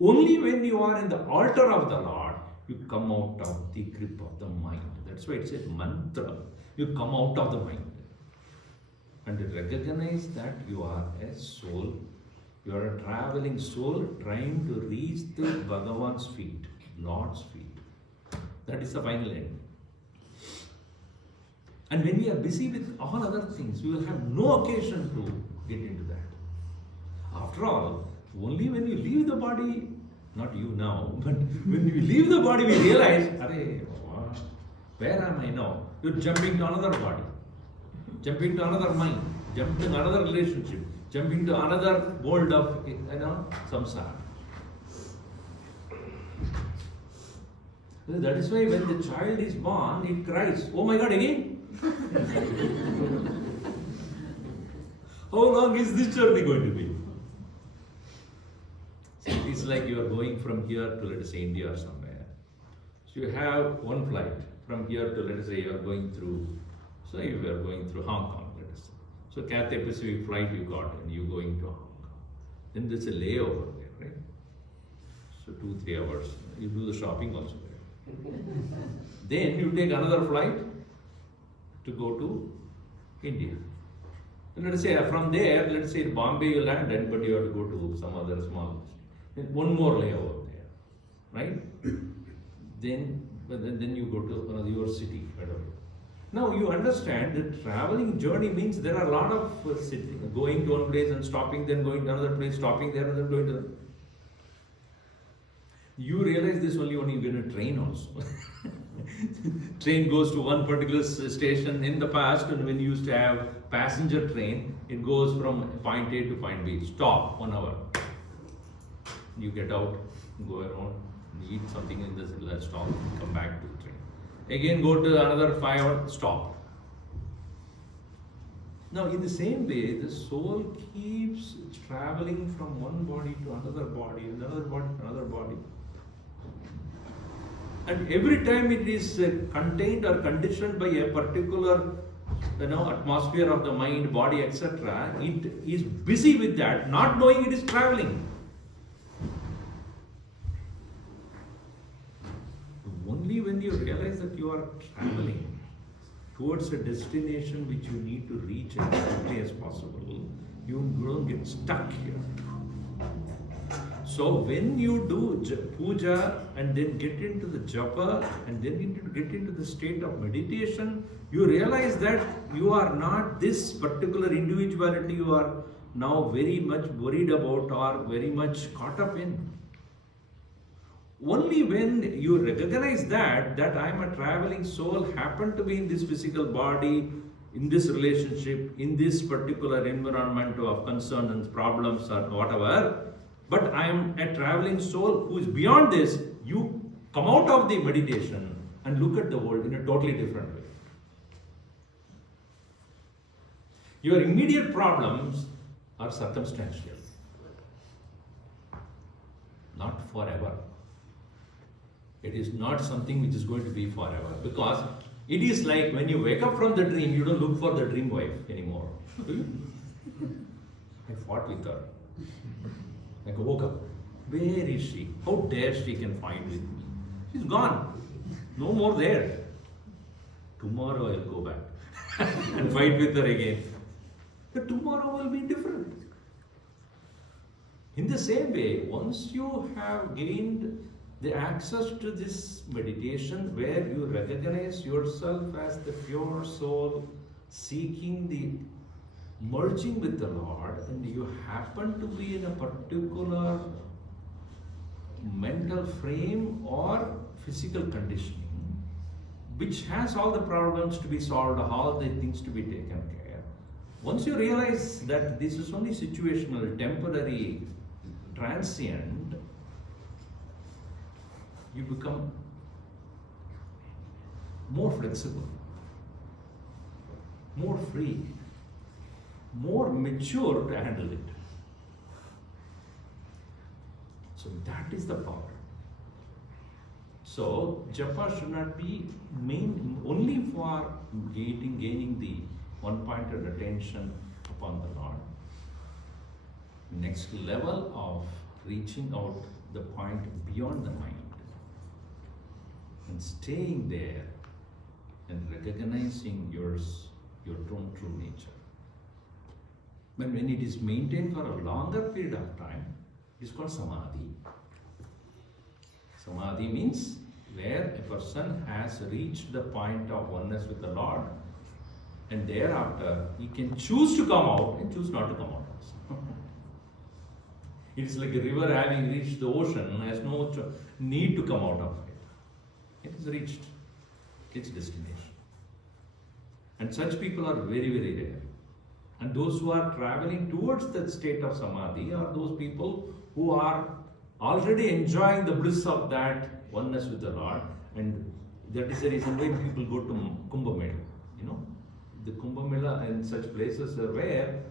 Only when you are in the altar of the Lord, you come out of the grip of the mind. That's why it says mantra. You come out of the mind. And recognize that you are a soul. You are a traveling soul trying to reach the Bhagavan's feet, Lord's feet. That is the final end. And when we are busy with all other things, we will have no occasion to get into that. After all, only when you leave the body, not you now, but when you leave the body, we realize, where am I now? You're jumping to another body, jumping to another mind, jumping to another relationship, jumping to another world of samsara. That is why when the child is born, it cries, oh my God, again? How long is this journey going to be? See, it's like you are going from here to, let us say, India or somewhere. So you have one flight from here to, let us say, you are going through, so you are going through Hong Kong, let us say. So Cathay Pacific flight you got and you going to Hong Kong. Then there's a layover there, right? So 2-3 hours. You do the shopping also there. Then you take another flight to go to India. And let us say from there, let's say Bombay you landed, but you have to go to some other small, one more layover there, right? Then you go to your city, whatever. Now you understand that traveling journey means there are a lot of going to one place and stopping, then going to another place, stopping there, and then going to the... You realize this only when you get a train also. Train goes to one particular station. In the past, when you used to have passenger train, it goes from point A to point B. Stop, 1 hour. You get out, go around, eat something in the stop, come back to the train. Again go to another 5 hours, stop. Now in the same way, the soul keeps traveling from one body to another body, another body to another body. And every time it is contained or conditioned by a particular atmosphere of the mind, body, etc., it is busy with that, not knowing it is traveling. Only when you realize that you are traveling towards a destination which you need to reach as quickly as possible, you don't get stuck here. So when you do puja and then get into the japa and then get into the state of meditation, you realize that you are not this particular individuality you are now very much worried about or very much caught up in. Only when you recognize that I am a traveling soul, happen to be in this physical body, in this relationship, in this particular environment of concern and problems or whatever, but I am a traveling soul who is beyond this, you come out of the meditation and look at the world in a totally different way. Your immediate problems are circumstantial, not forever. It is not something which is going to be forever, because it is like when you wake up from the dream, you don't look for the dream wife anymore. Do you? I fought with her. I woke up. Where is she? How dare she can fight with me? She's gone. No more there. Tomorrow I'll go back and fight with her again. But tomorrow will be different. In the same way, once you have gained the access to this meditation where you recognize yourself as the pure soul seeking the merging with the Lord, and you happen to be in a particular mental frame or physical conditioning which has all the problems to be solved, all the things to be taken care. Once you realize that this is only situational, temporary, transient, you become more flexible, more free, more mature to handle it. So that is the power. So japa should not be only for gaining the one-pointed attention upon the Lord. Next level of reaching out the point beyond the mind and staying there and recognizing your own true nature. But when it is maintained for a longer period of time, it is called samadhi. Samadhi means where a person has reached the point of oneness with the Lord, and thereafter he can choose to come out and choose not to come out also. It is like a river having reached the ocean, has no need to come out of it. It has reached its destination. And such people are very, very rare. And those who are traveling towards that state of samadhi are those people who are already enjoying the bliss of that oneness with the Lord. And that is the reason why people go to Kumbh Mela. You know, the Kumbh Mela and such places are where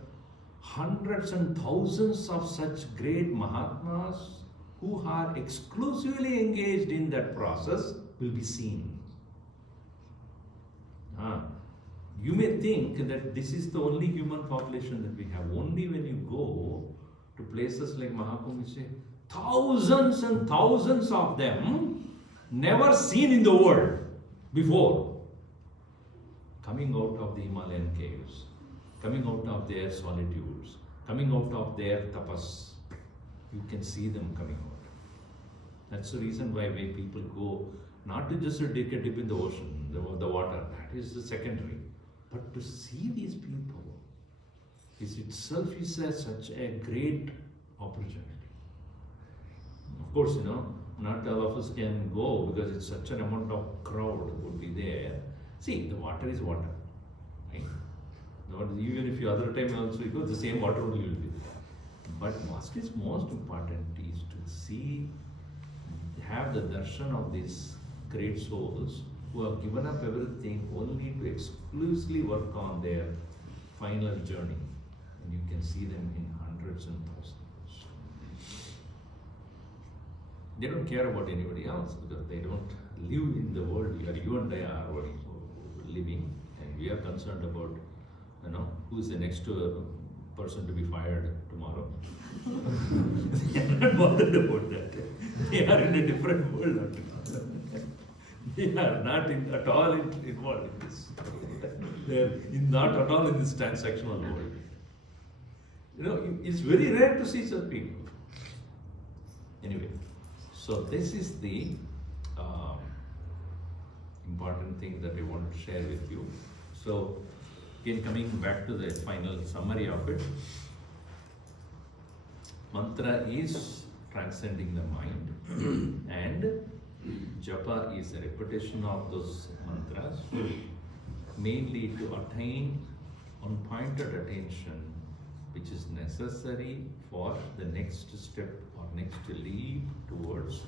hundreds and thousands of such great Mahatmas who are exclusively engaged in that process will be seen. You may think that this is the only human population that we have. Only when you go to places like Mahakumbh, you say, thousands and thousands of them never seen in the world before, coming out of the Himalayan caves, coming out of their solitudes, coming out of their tapas. You can see them coming out. That's the reason why when people go, not to just take a dip in the ocean, the water, that is the secondary. But to see these people is itself such a great opportunity. Of course, not all of us can go because it's such an amount of crowd would be there. See, the water is water. Right? Even if you other time also you go, the same water will be there. But what is most important is to see, have the darshan of these great souls who have given up everything only to exclusively work on their final journey. And you can see them in hundreds and thousands. They don't care about anybody else because they don't live in the world where you and I are living, and we are concerned about, who is the next person to be fired tomorrow. They are not bothered about that. They are in a different world altogether. They are not at all involved in this. They are not at all in this transactional world. It's very rare to see such people. Anyway, so this is the important thing that I wanted to share with you. So, again, coming back to the final summary of it, mantra is transcending the mind, and japa is a repetition of those mantras, mainly to attain unpointed attention, which is necessary for the next step or next leap towards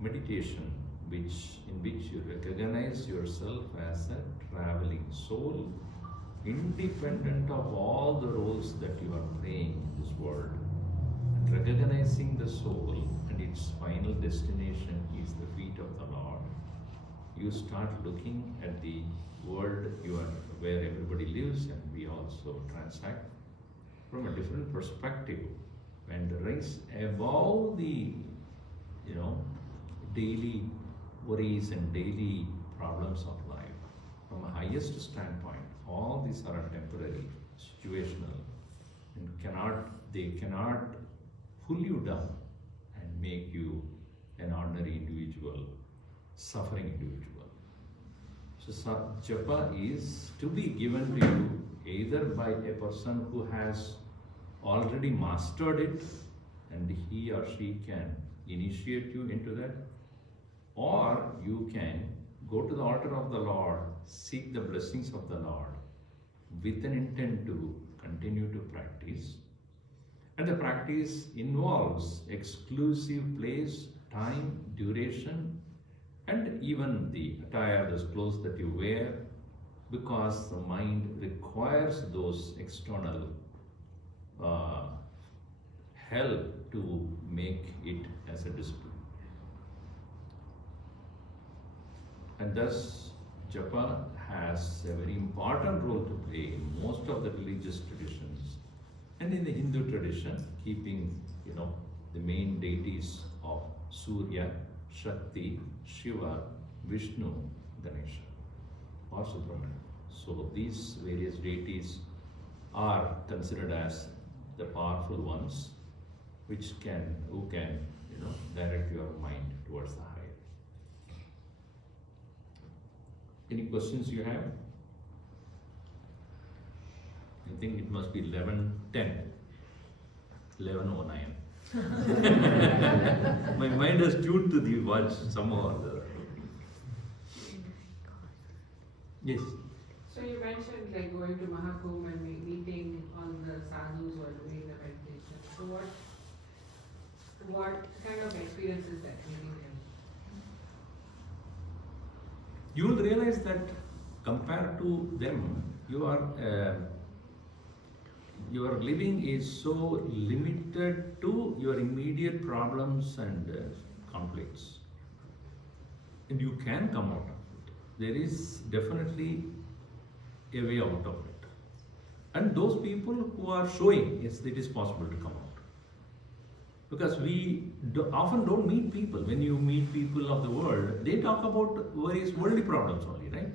meditation, in which you recognize yourself as a traveling soul, independent of all the roles that you are playing in this world. And recognizing the soul and its final destination is the feet of the Lord, you start looking at the world where everybody lives and we also transact from a different perspective, and rise above the daily worries and daily problems of life. From a highest standpoint, all these are temporary, situational, and they cannot pull you down and make you an ordinary individual, suffering individual. So japa is to be given to you either by a person who has already mastered it and he or she can initiate you into that, or you can go to the altar of the Lord, seek the blessings of the Lord with an intent to continue to practice. And the practice involves exclusive place, time, duration, and even the attire, those clothes that you wear, because the mind requires those external help to make it as a discipline. And thus, japa has a very important role to play in most of the religious traditions. And in the Hindu tradition, keeping, the main deities of Surya, Shakti, Shiva, Vishnu, Ganesha, or Subramanya. So these various deities are considered as the powerful ones, who can, direct your mind towards the higher. Any questions you have? I think it must be 11:10, 11:09. My mind has tuned to the watch somehow or the other. Yes. So you mentioned like going to Mahakumbh and meeting all the sadhus who are doing the meditation. So what kind of experience is that meeting them? You will realize that compared to them, your living is so limited to your immediate problems and conflicts. And you can come out of it. There is definitely a way out of it. And those people who are showing, yes, it is possible to come out. Because we often don't meet people. When you meet people of the world, they talk about various worldly problems only, right?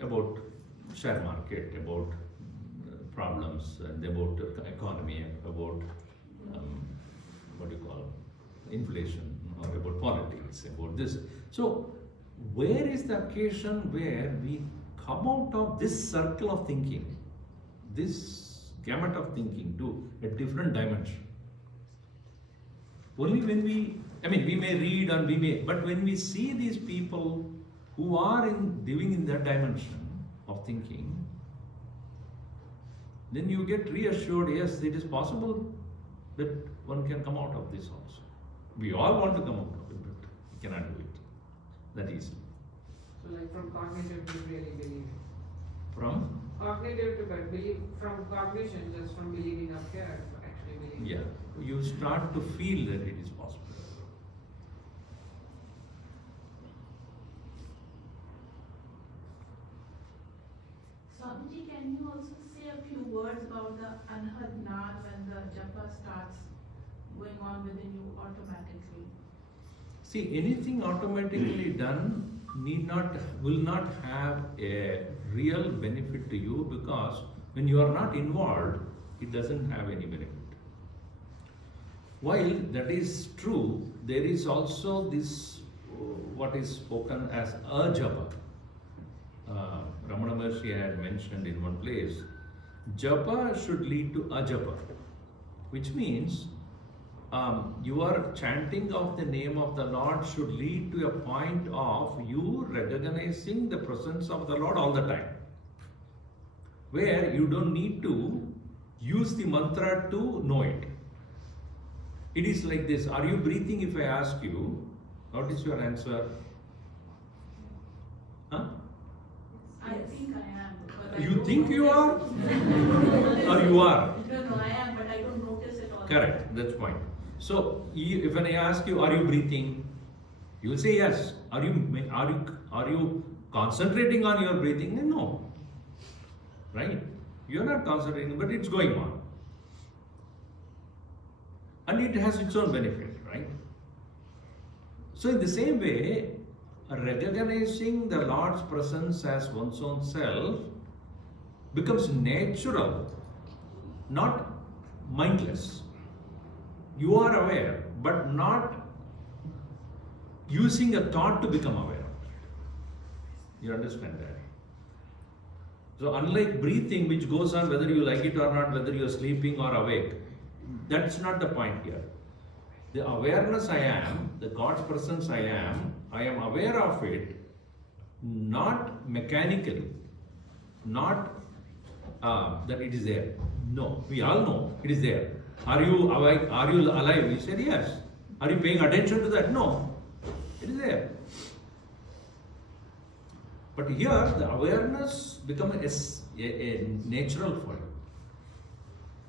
About share market, about problems, and about economy, about inflation, or about politics, about this. So, where is the occasion where we come out of this circle of thinking, this gamut of thinking, to a different dimension? Only when we may read and but when we see these people who are living in that dimension of thinking, then you get reassured, yes, it is possible that one can come out of this also. We all want to come out of it, but we cannot do it that easily. So like from cognitive to really believing? From? Cognitive to believe, from cognition, just from believing up here, to actually believing. Yeah, you start to feel that it is possible. Swamiji, can you also say a few words about the Anhad Naad when the japa starts going on within you automatically? See, anything automatically done will not have a real benefit to you, because when you are not involved, it doesn't have any benefit. While that is true, there is also this, what is spoken as a japa. Ramana Maharshi had mentioned in one place, japa should lead to ajapa, which means your chanting of the name of the Lord should lead to a point of you recognizing the presence of the Lord all the time, where you don't need to use the mantra to know it. It is like this: are you breathing? If I ask you, what is your answer? Huh? I think I am. But You think you are? Or you are? No, I am, but I don't notice it all. Correct, that's the point. So, if when I ask you, are you breathing? You will say yes. Are you concentrating on your breathing? No. Right? You are not concentrating, but it's going on. And it has its own benefit, right? So in the same way, recognizing the Lord's presence as one's own self becomes natural, not mindless. you are aware, but not using a thought to become aware of it. You understand that? So unlike breathing, which goes on whether you like it or not, whether you are sleeping or awake, that's not the point here. The awareness I am, the God's presence I am aware of it, not mechanically, not that it is there. No, we all know it is there. Are you awake? Are you alive? We said yes. Are you paying attention to that? No, it is there. But here the awareness becomes a natural for you.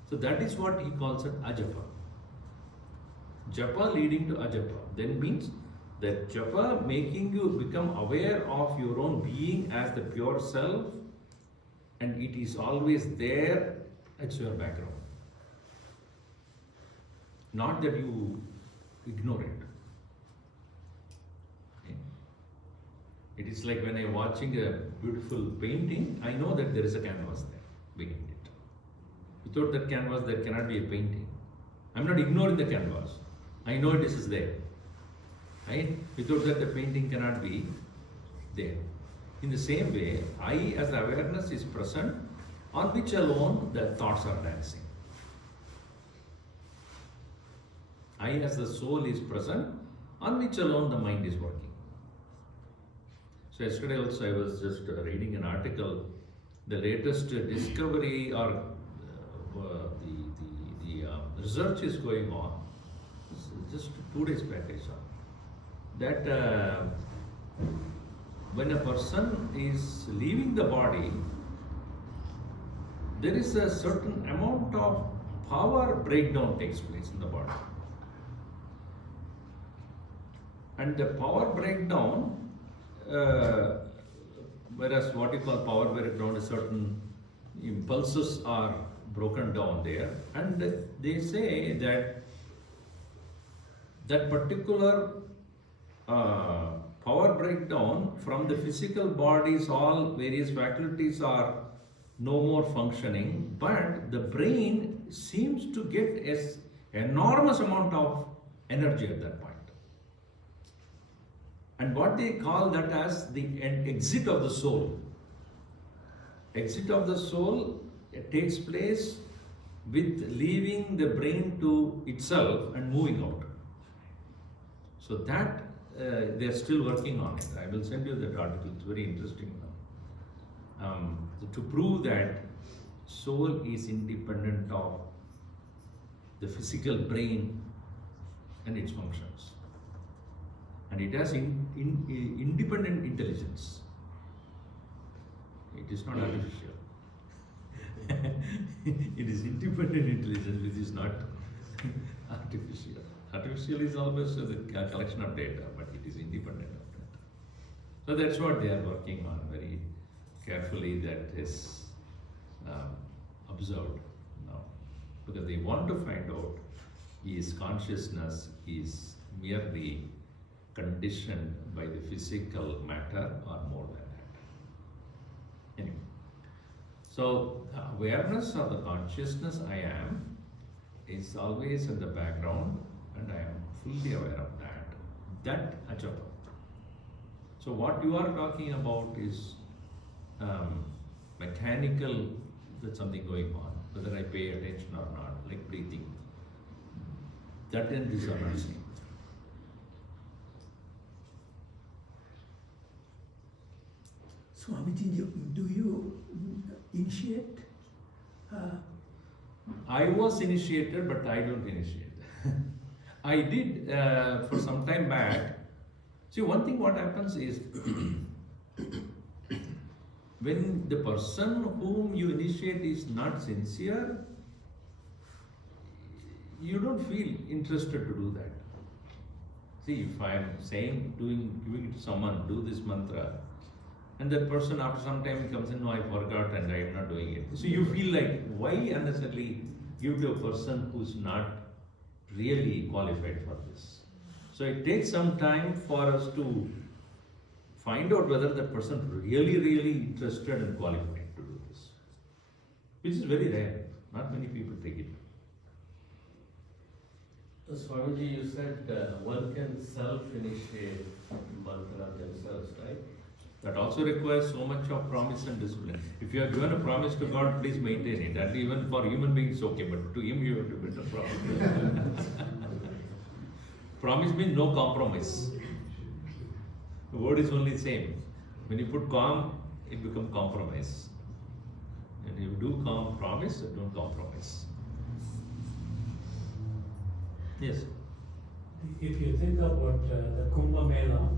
So that is what he calls it ajapa. Japa leading to ajapa. Then means that japa making you become aware of your own being as the pure self, and it is always there. It's your background. Not that you ignore it. Okay? It is like when I'm watching a beautiful painting, I know that there is a canvas there behind it. Without that canvas, there cannot be a painting. I'm not ignoring the canvas. I know this is there. Right? Without that, the painting cannot be there. In the same way, I as the awareness is present, on which alone the thoughts are dancing. I as the soul is present, on which alone the mind is working. So yesterday also I was just reading an article, the latest discovery or the research is going on, just 2 days back I saw, that when a person is leaving the body, there is a certain amount of power breakdown takes place in the body. And the power breakdown, whereas what you call power breakdown is certain impulses are broken down there, and they say that that particular power breakdown from the physical body's all various faculties are no more functioning, but the brain seems to get an enormous amount of energy at that point. And what they call that as the exit of the soul. Exit of the soul, it takes place with leaving the brain to itself and moving out. So that they are still working on it. I will send you that article. It's very interesting. To prove that soul is independent of the physical brain and its functions, and it has independent intelligence. It is not artificial. It is independent intelligence, which is not artificial. Artificial is always a collection of data, but it is independent of data. So that's what they are working on very carefully, that is observed now. Because they want to find out, is consciousness is merely conditioned by the physical matter or more than that. Anyway, so awareness of the consciousness I am is always in the background, and I am fully aware of that. That ajapa. So what you are talking about is mechanical, there's something going on, whether I pay attention or not, like breathing. That and this are not same. Swamiji, do you initiate? I was initiated, but I don't initiate. I did for some time back. See, one thing what happens is when the person whom you initiate is not sincere, you don't feel interested to do that. See, if I am saying, giving it to someone, do this mantra, and that person after some time comes in, no, I forgot and I am not doing it. So you feel like, why unnecessarily give to a person who's not really qualified for this? So it takes some time for us to find out whether that person really interested and qualified to do this, which is very rare. Not many people take it. Swamiji, you said one can self-initiate mantra themselves, right? That also requires so much of promise and discipline. If you are given a promise to God, please maintain it. And even for human beings, okay, but to Him you have to build a promise. Promise means no compromise. The word is only same. When you put calm, it becomes compromise. And if you do promise, don't compromise. Yes. If you think about the Kumbh Mela,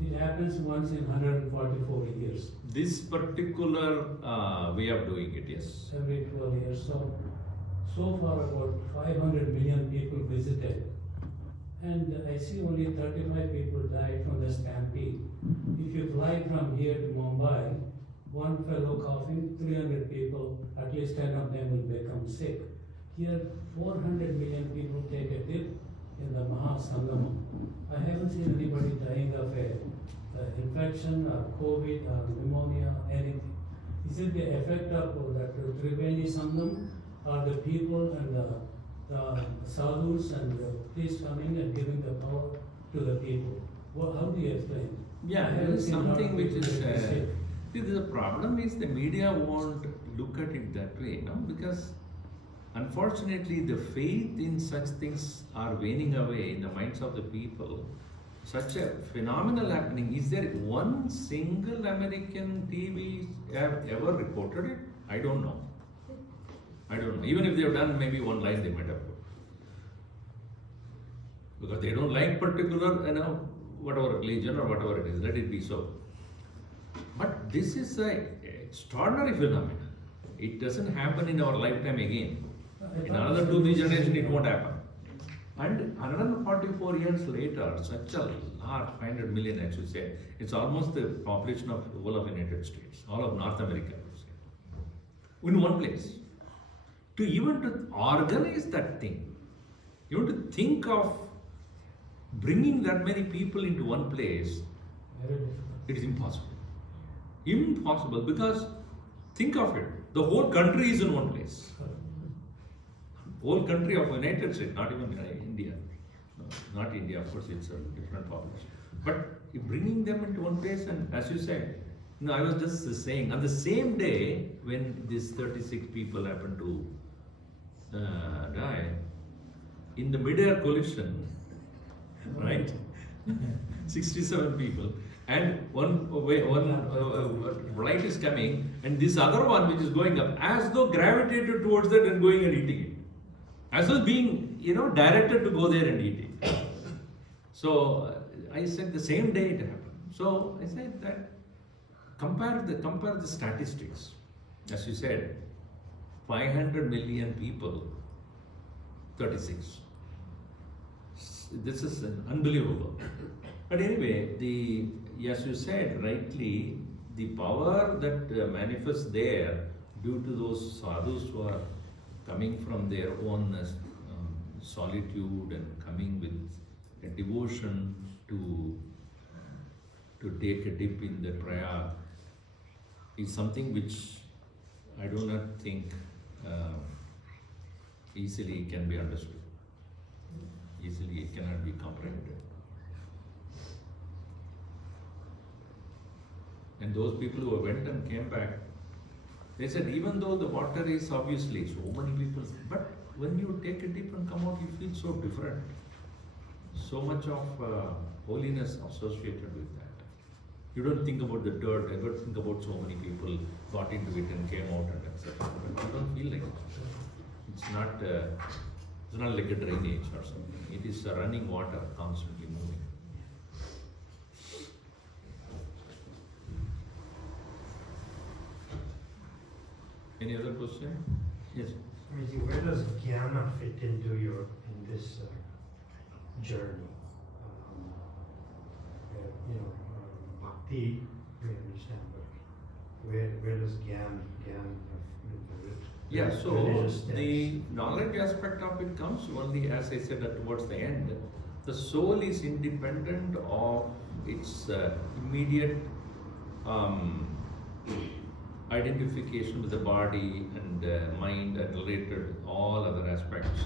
it happens once in 144 years. This particular way of doing it, yes. Every 12 years. So far about 500 million people visited. And I see only 35 people died from the stampede. If you fly from here to Mumbai, one fellow coughing, 300 people, at least 10 of them will become sick. Here, 400 million people take a dip in the Mahasangama. I haven't seen anybody dying of a infection or COVID or pneumonia, anything. Is it the effect of that Triveni Sangam or the people and the sadhus and the priests coming and giving the power to the people? How do you explain? Yeah, there is something which is. See, the problem is the media won't look at it that way, no? Because unfortunately, the faith in such things are waning away in the minds of the people. Such a phenomenal happening. Is there one single American TV have ever reported it? I don't know. I don't know. Even if they have done maybe one line, they might have put. Because they don't like particular, whatever religion or whatever it is. Let it be so. But this is an extraordinary phenomenon. It doesn't happen in our lifetime again. In another 2-3 generations, it won't happen. And another 44 years later, such a large 500 million, as you said, it's almost the population of all of the United States, all of North America, I would say, in one place. To organize that thing, you have to think of bringing that many people into one place. It is impossible. Impossible, because think of it, the whole country is in one place. Whole country of United States, not even India. No, not India, of course, it's a different population. But bringing them into one place, and as you said, I was just saying, on the same day when these 36 people happened to die, in the mid-air collision, right? 67 people, and one light is coming, and this other one which is going up, as though gravitated towards that and going and eating it. As though being, directed to go there and eat it. So I said the same day it happened. So I said that compare the statistics. As you said, 500 million people, 36. This is unbelievable. But anyway, as you said rightly, the power that manifests there due to those sadhus who are coming from their own solitude and coming with a devotion to take a dip in the Prayag is something which I do not think easily can be understood. Easily it cannot be comprehended. And those people who went and came back, they said, even though the water is obviously so many people, but when you take a dip and come out, you feel so different. So much of holiness associated with that. You don't think about the dirt, ever think about so many people got into it and came out and etc. But you don't feel like it. It's not like a drainage or something. It is a running water constantly moving. Any other question? Yes. Where does jnana fit into this journey? Bhakti, we understand, but where does jnana fit into it? Yeah, so the knowledge aspect of it comes only, as I said, towards the end. The soul is independent of its immediate identification with the body and mind and related all other aspects.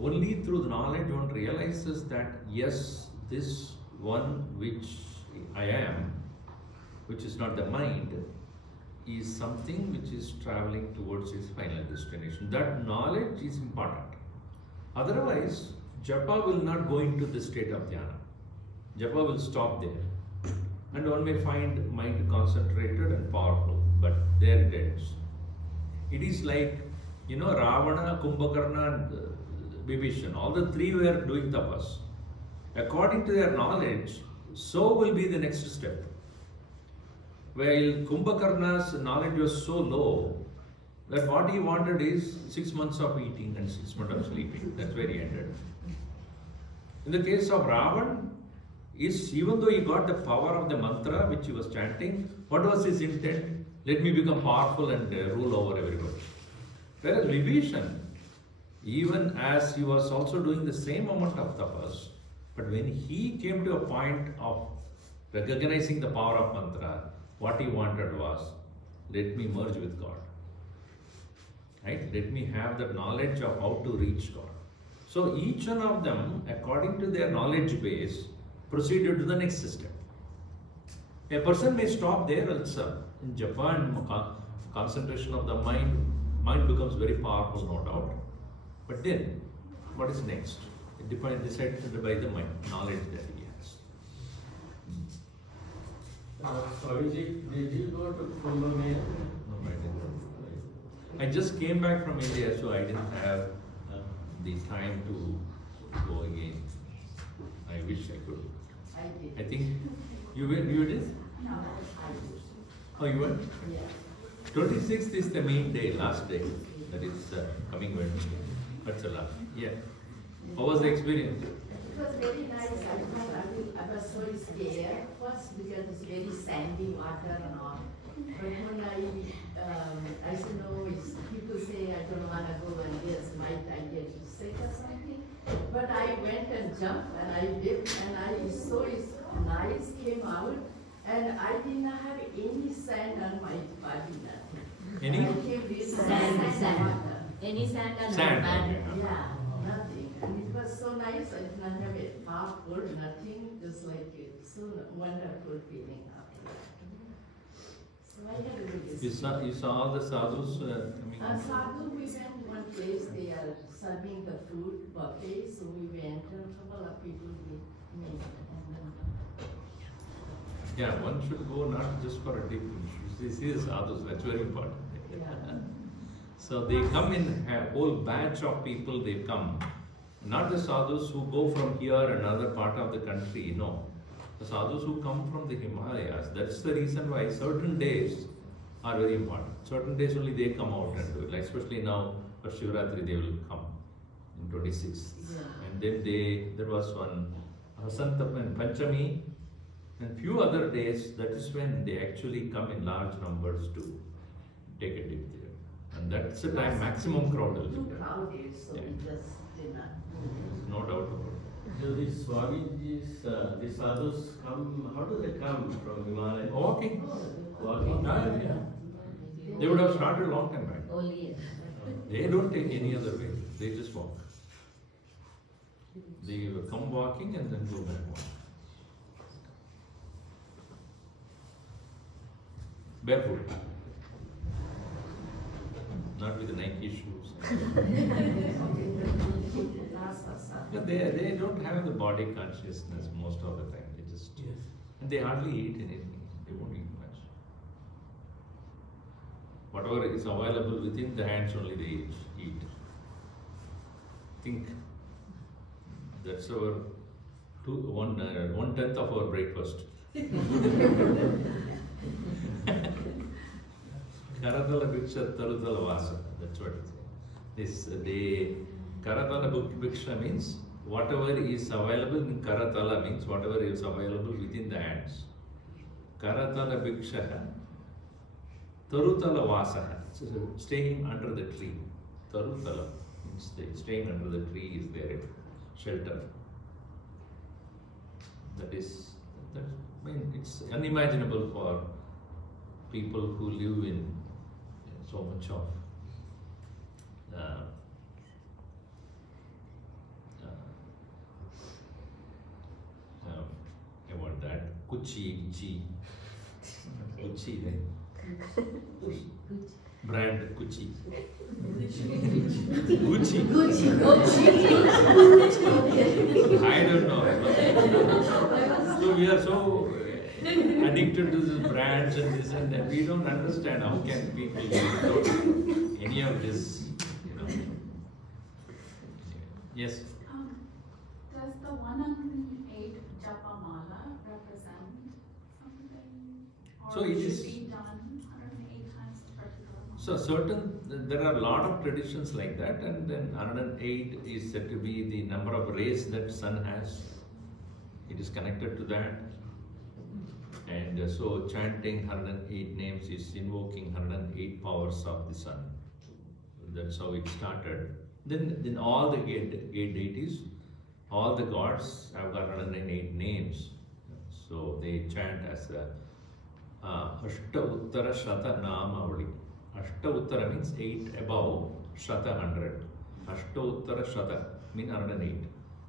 only through the knowledge one realizes that yes, this one which I am, which is not the mind, is something which is traveling towards its final destination. That knowledge is important. Otherwise, japa will not go into the state of dhyana. Japa will stop there. And one may find mind concentrated and powerful, but there it ends. It is like, Ravana, Kumbhakarna and Vibhishan, all the three were doing tapas. According to their knowledge, so will be the next step. While Kumbhakarna's knowledge was so low, that what he wanted is 6 months of eating and 6 months of sleeping. That's where he ended. In the case of Ravan, even though he got the power of the mantra which he was chanting, what was his intent? Let me become powerful and rule over everybody. Whereas Vibhishan, even as he was also doing the same amount of tapas, but when he came to a point of recognizing the power of mantra, what he wanted was, let me merge with God. Right? Let me have the knowledge of how to reach God. So each one of them, according to their knowledge base, proceeded to the next step. A person may stop there also. In Japan, concentration of the mind becomes very powerful, no doubt. But then, what is next? It decided by the mind, knowledge that he has. Swamiji, did you go to Kumbh Mela? No, I didn't. I just came back from India, so I didn't have the time to go again. I wish I could. I did. I think you did? No, I did. Oh, you went? Yeah. 26th is the main day, last day. That is coming Wednesday. That's the last. Yeah. How was the experience? It was very nice. I was so scared first because it's very sandy water and all. But when I said no, people say I don't want to go and yes, might I get sick or something. But I went and jumped and I dipped and I saw his nice came out and I did not have any sand on my body. Nothing. Any? I came with Sand. water. Any sand on Sand. the Yeah, nothing. And it was so nice. I did not have a half cold, nothing. Just like it's so wonderful feeling after that. So I had a really You saw all the sadhus coming? Sadhu, we went one place, they are serving the food buffet, so we went and a couple of people we met. Yeah, one should go not just for a dip. You should see the sadhus, that's very important. Yeah. So they come in a whole batch of people, they come. Not the sadhus who go from here another part of the country, no. The sadhus who come from the Himalayas. That's the reason why certain days are very important. Certain days only they come out and do it. Like especially now for Shivratri they will come in 26th. Yeah. And then there was one Vasantap and Panchami and few other days, that is when they actually come in large numbers to take a dip there. And that's the time maximum crowd will be Too there. crowded, so Yeah. we just did not. There's no doubt about it. Do these Swamiji's, the sadhus come, how do they come from Himalaya? Walking. Walking? They would have started a long time back. only. They don't take any other way. They just walk. They will come walking and then go back walking. Barefoot. Not with the Nike shoes. Yeah, they don't have the body consciousness most of the time. They just and they hardly eat anything. They won't eat much. Whatever is available within the hands only they eat. I think that's our 1/10 of our breakfast. Karatala Bhiksha Tarutala Vasa. That's what it is. Karatala Bhiksha means whatever is available in Karatala means whatever is available within the hands. Karatala Bhiksha Tarutala Vasa. So staying under the tree. Tarutala means staying under the tree is their shelter. I mean, it's unimaginable for people who live in so much of Gucci, right? Brand Gucci. Gucci. I don't know. So we are so addicted to these brands and this and that. We don't understand how can people live without any of this. Yes. Does the 108 Japamala represent something? So Or it should is- be done 108 times a particular month? So there are a lot of traditions like that, and then 108 is said to be the number of rays that sun has. It is connected to that. And so chanting 108 names is invoking 108 powers of the sun. That's how it started. Then all the gate deities, all the gods have got 108 names. So they chant as Ashta Uttara Shata Namavali. Ashta Uttara means 8 above, Shata 100. Ashta Uttara Shata means 108.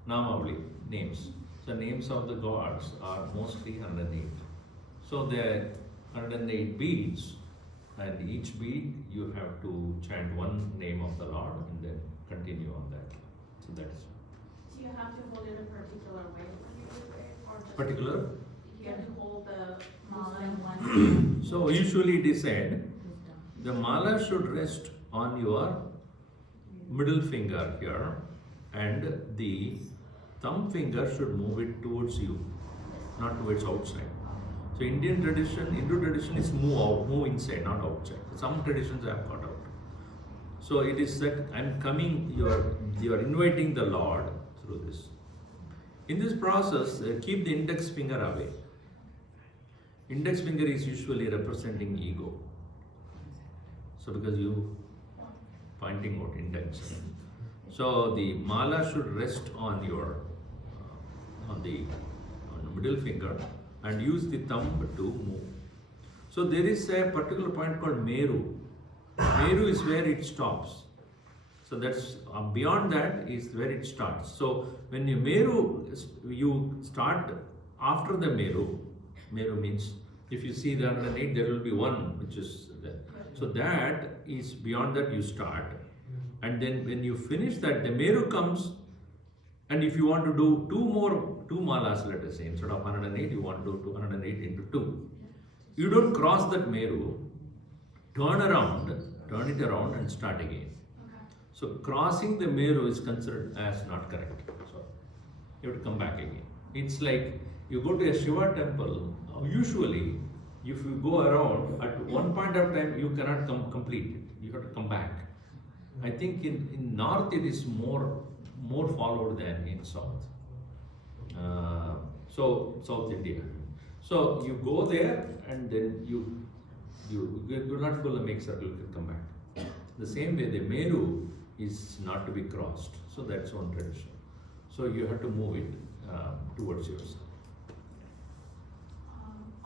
Namavali, names. So names of the gods are mostly 108. So there are 108 beads, and each bead you have to chant one name of the Lord and then continue on that. So that's Do you have to hold it a particular way when you do it? Or just particular. you have to hold the mala in one? So usually it is said the mala should rest on your middle finger here, and the thumb finger should move it towards you, not towards outside. So Hindu tradition is move out, move inside, not outside. Some traditions have got out. So it is that I'm coming, you are inviting the Lord through this. In this process, keep the index finger away. Index finger is usually representing ego. So because you pointing out index. So the mala should rest on your on the middle finger and use the thumb to move. So there is a particular point called Meru. Meru is where it stops. So that's beyond that is where it starts. So when you start after the Meru means if you see the 108, there will be one which is there. So that is beyond that you start. And then when you finish that, the Meru comes, and if you want to do two malas, let us say, instead of 108, you want to do 108 into 2. You don't cross that Meru, turn it around and start again. Okay. So crossing the Meru is considered as not correct. So you have to come back again. It's like you go to a Shiva temple, usually if you go around, at one point of time you cannot complete it. You have to come back. I think in north it is more followed than in south. So South India. So you go there and then you do not pull a make circle, you can come back. The same way the Meru is not to be crossed. So that's one tradition. So you have to move it towards yourself.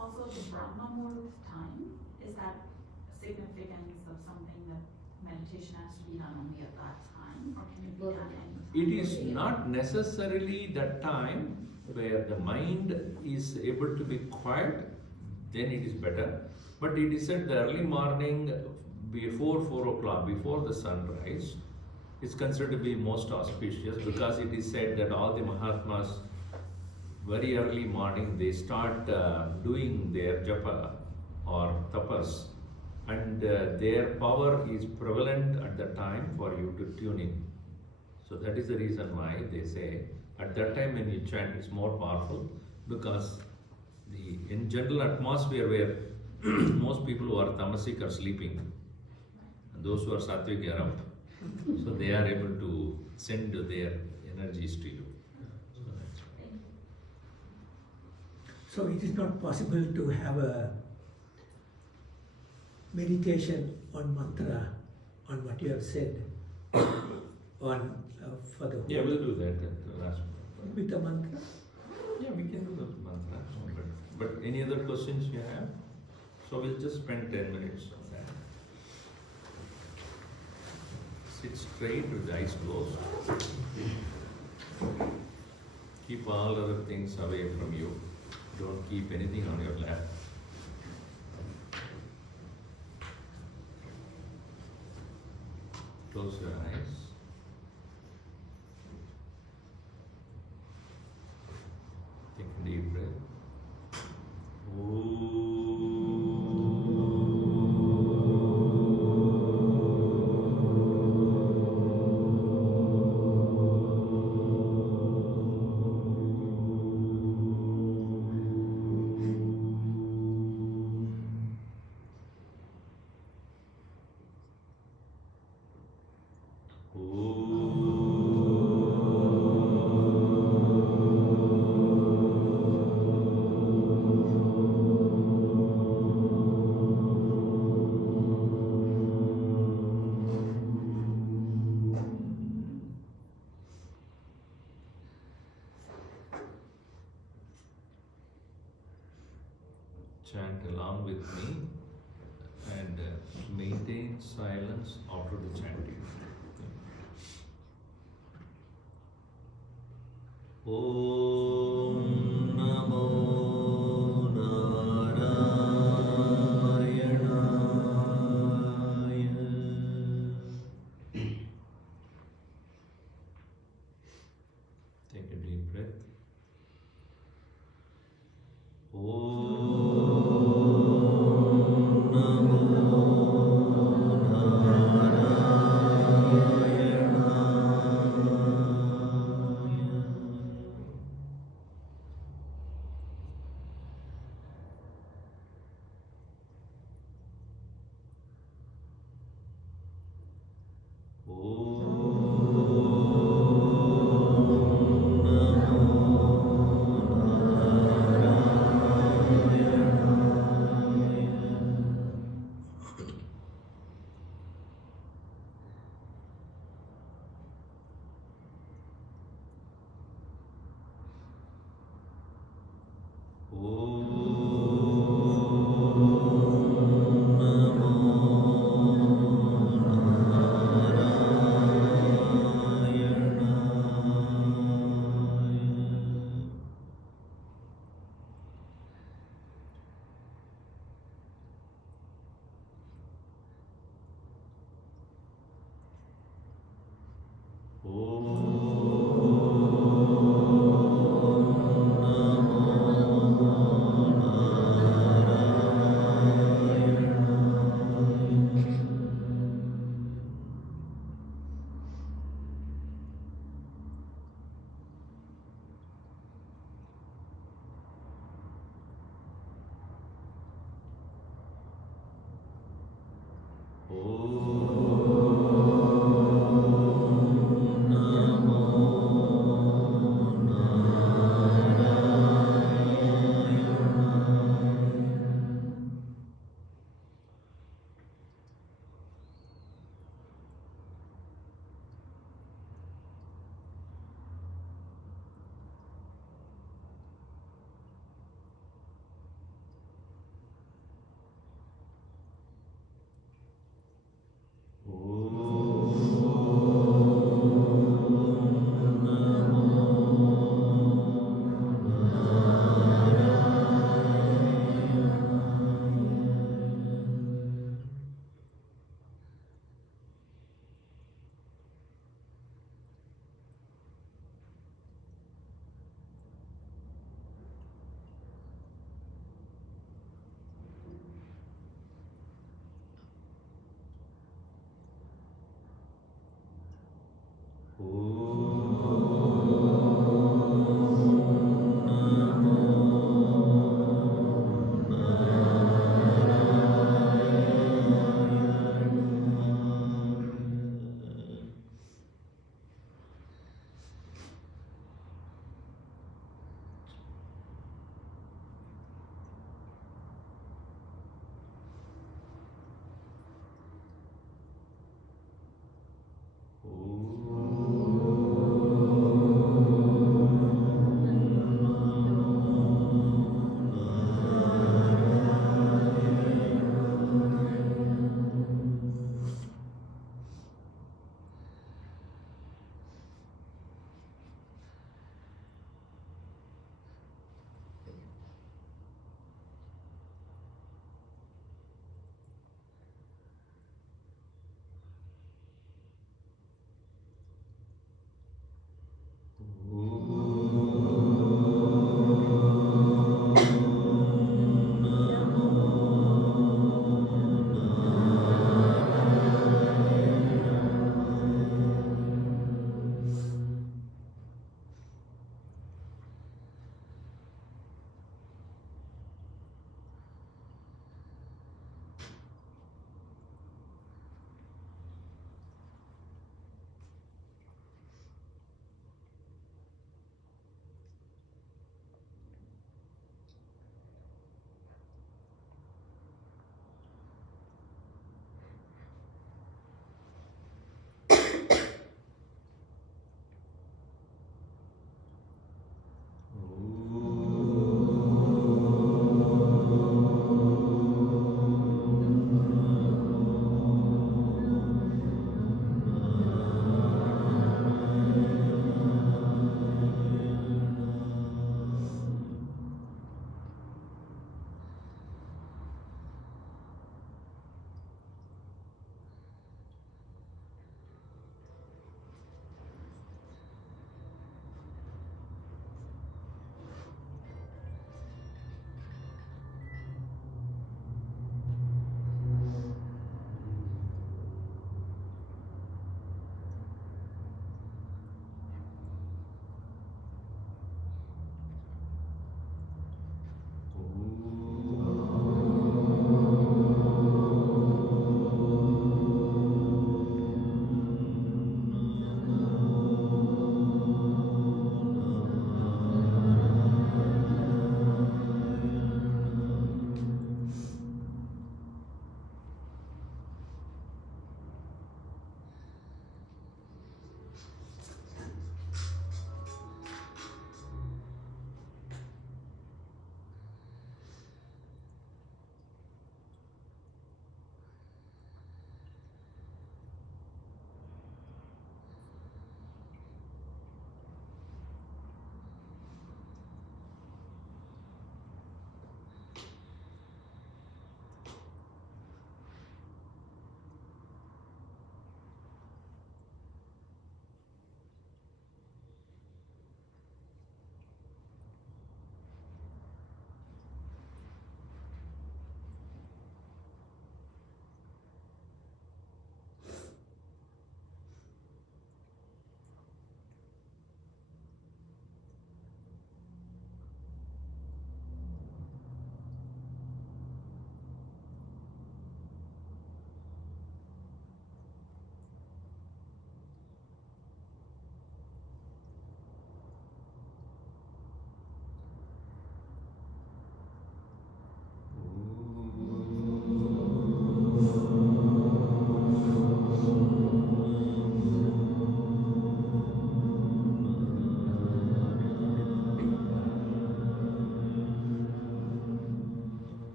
Also, the Brahma Muhurt time, is that significance of something that meditation has to be done only at that time, or can it be done any It is not necessarily that time where the mind is able to be quiet, then it is better. But it is at the early morning before 4 o'clock, before the sunrise, is considered to be most auspicious because it is said that all the Mahatmas, very early morning, they start doing their japa or tapas, and their power is prevalent at the time for you to tune in. So that is the reason why they say at that time when you chant it's more powerful, because in general atmosphere where most people who are tamasic are sleeping, and those who are sattvic are up, so they are able to send their energies to you. So that's why. So it is not possible to have a meditation on mantra, on what you have said, on for the whole. Yeah, we'll do that at the last one. With the mantra. Yeah, we can do the mantra. But any other questions you have? So we'll just spend 10 minutes on that. Sit straight with the eyes closed. Keep all other things away from you. Don't keep anything on your lap. Close your eyes. Take a deep breath. Chant along with me and maintain silence after the chanting. Om Namo Narayana. Take a deep breath.